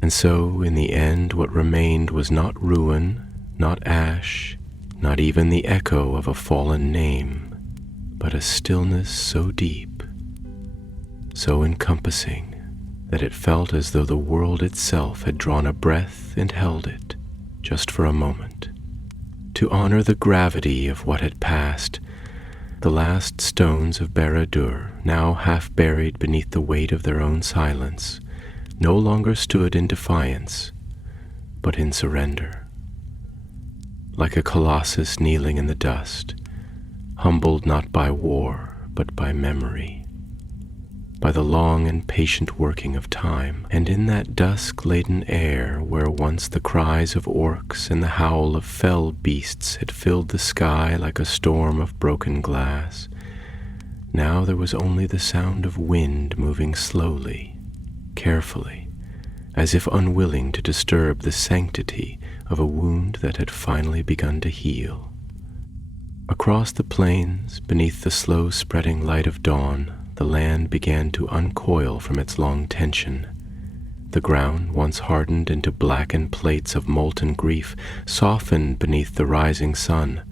And so, in the end, what remained was not ruin, not ash, not even the echo of a fallen name, but a stillness so deep, so encompassing, that it felt as though the world itself had drawn a breath and held it, just for a moment. To honor the gravity of what had passed, the last stones of Barad-dûr, now half buried beneath the weight of their own silence, no longer stood in defiance, but in surrender. Like a colossus kneeling in the dust, humbled not by war, but by memory, by the long and patient working of time. And in that dusk-laden air, where once the cries of orcs and the howl of fell beasts had filled the sky like a storm of broken glass, now there was only the sound of wind moving slowly, carefully, as if unwilling to disturb the sanctity of a wound that had finally begun to heal. Across the plains, beneath the slow-spreading light of dawn, the land began to uncoil from its long tension. The ground, once hardened into blackened plates of molten grief, softened beneath the rising sun,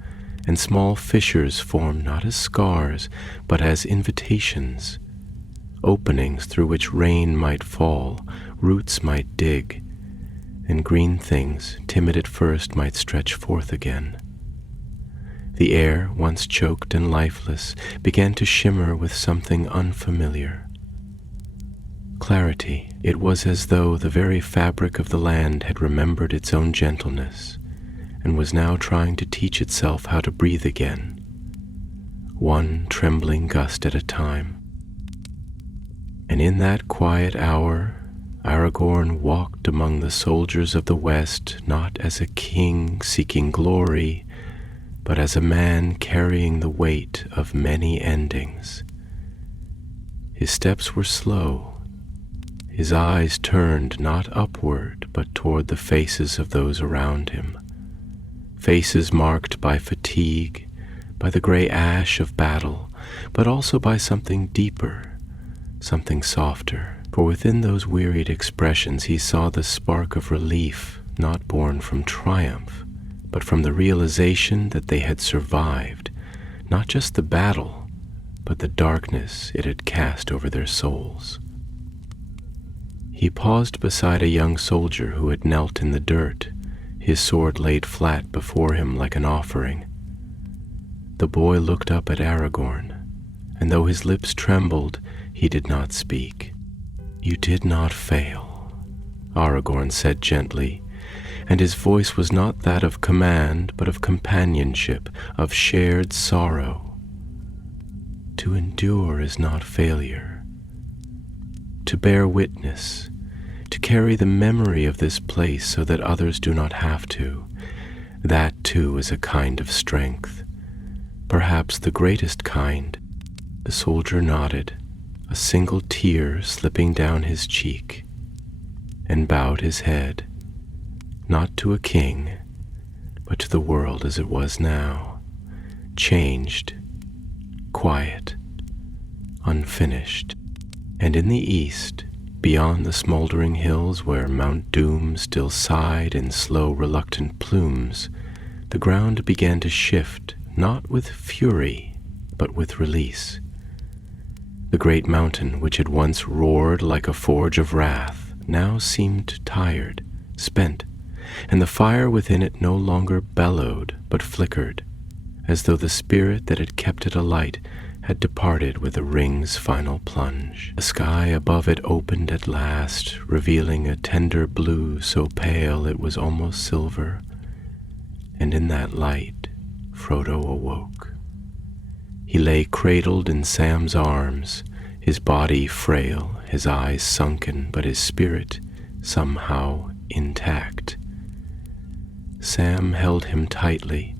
and small fissures formed not as scars, but as invitations, openings through which rain might fall, roots might dig, and green things, timid at first, might stretch forth again. The air, once choked and lifeless, began to shimmer with something unfamiliar. Clarity. It was as though the very fabric of the land had remembered its own gentleness and was now trying to teach itself how to breathe again, one trembling gust at a time. And in that quiet hour, Aragorn walked among the soldiers of the West not as a king seeking glory, but as a man carrying the weight of many endings. His steps were slow. His eyes turned not upward, but toward the faces of those around him. Faces marked by fatigue, by the gray ash of battle, but also by something deeper, something softer. For within those wearied expressions he saw the spark of relief, not born from triumph, but from the realization that they had survived, not just the battle, but the darkness it had cast over their souls. He paused beside a young soldier who had knelt in the dirt, his sword laid flat before him like an offering. The boy looked up at Aragorn, and though his lips trembled, he did not speak. "You did not fail," Aragorn said gently, and his voice was not that of command, but of companionship, of shared sorrow. To endure is not failure. To bear witness, to carry the memory of this place so that others do not have to, that too is a kind of strength, perhaps the greatest kind. The soldier nodded, a single tear slipping down his cheek, and bowed his head, not to a king, but to the world as it was now, changed, quiet, unfinished. And in the east, beyond the smoldering hills where Mount Doom still sighed in slow, reluctant plumes, the ground began to shift, not with fury, but with release. The great mountain, which had once roared like a forge of wrath, now seemed tired, spent, and the fire within it no longer bellowed, but flickered, as though the spirit that had kept it alight had departed with the ring's final plunge. The sky above it opened at last, revealing a tender blue so pale it was almost silver, and in that light Frodo awoke. He lay cradled in Sam's arms, his body frail, his eyes sunken, but his spirit somehow intact. Sam held him tightly,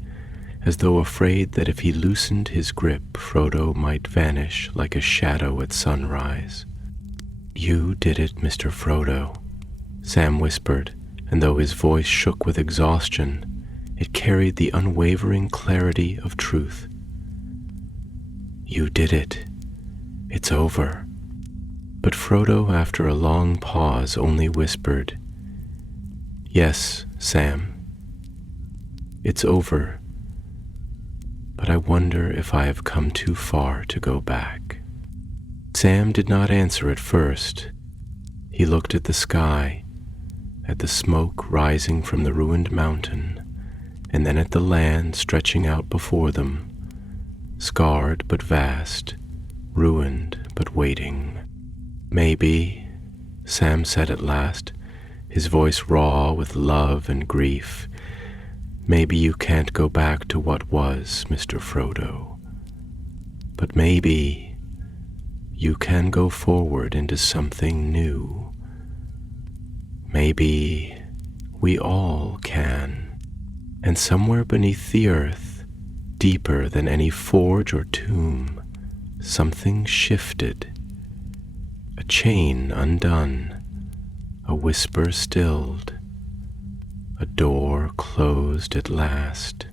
as though afraid that if he loosened his grip, Frodo might vanish like a shadow at sunrise. "You did it, Mr. Frodo," Sam whispered, and though his voice shook with exhaustion, it carried the unwavering clarity of truth. "You did it. It's over." But Frodo, after a long pause, only whispered, "Yes, Sam. It's over. But I wonder if I have come too far to go back." Sam did not answer at first. He looked at the sky, at the smoke rising from the ruined mountain, and then at the land stretching out before them, scarred but vast, ruined but waiting. "Maybe," Sam said at last, his voice raw with love and grief, "maybe you can't go back to what was, Mr. Frodo. But maybe you can go forward into something new. Maybe we all can. And somewhere beneath the earth, deeper than any forge or tomb, something shifted. A chain undone, a whisper stilled, a door closed at last."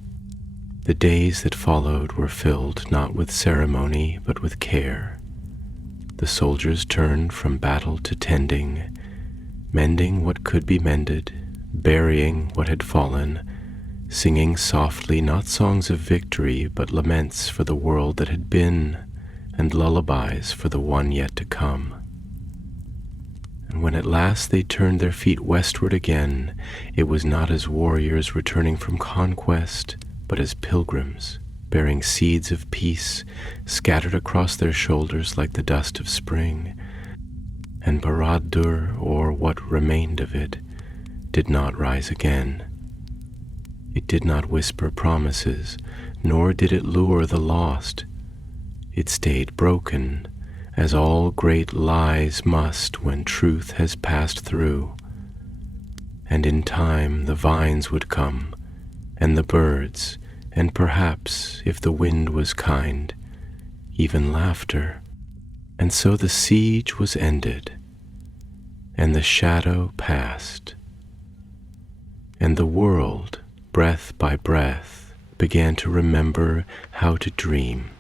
The days that followed were filled not with ceremony but with care. the soldiers turned from battle to tending, mending what could be mended, burying what had fallen, singing softly not songs of victory, but laments for the world that had been, and lullabies for the one yet to come. And when at last they turned their feet westward again, it was not as warriors returning from conquest, but as pilgrims, bearing seeds of peace, scattered across their shoulders like the dust of spring. And Barad-dûr, or what remained of it, did not rise again. It did not whisper promises, nor did it lure the lost. It stayed broken, as all great lies must when truth has passed through. And in time the vines would come, and the birds, and perhaps, if the wind was kind, even laughter. And so the siege was ended, and the shadow passed, and the world, breath by breath, began to remember how to dream.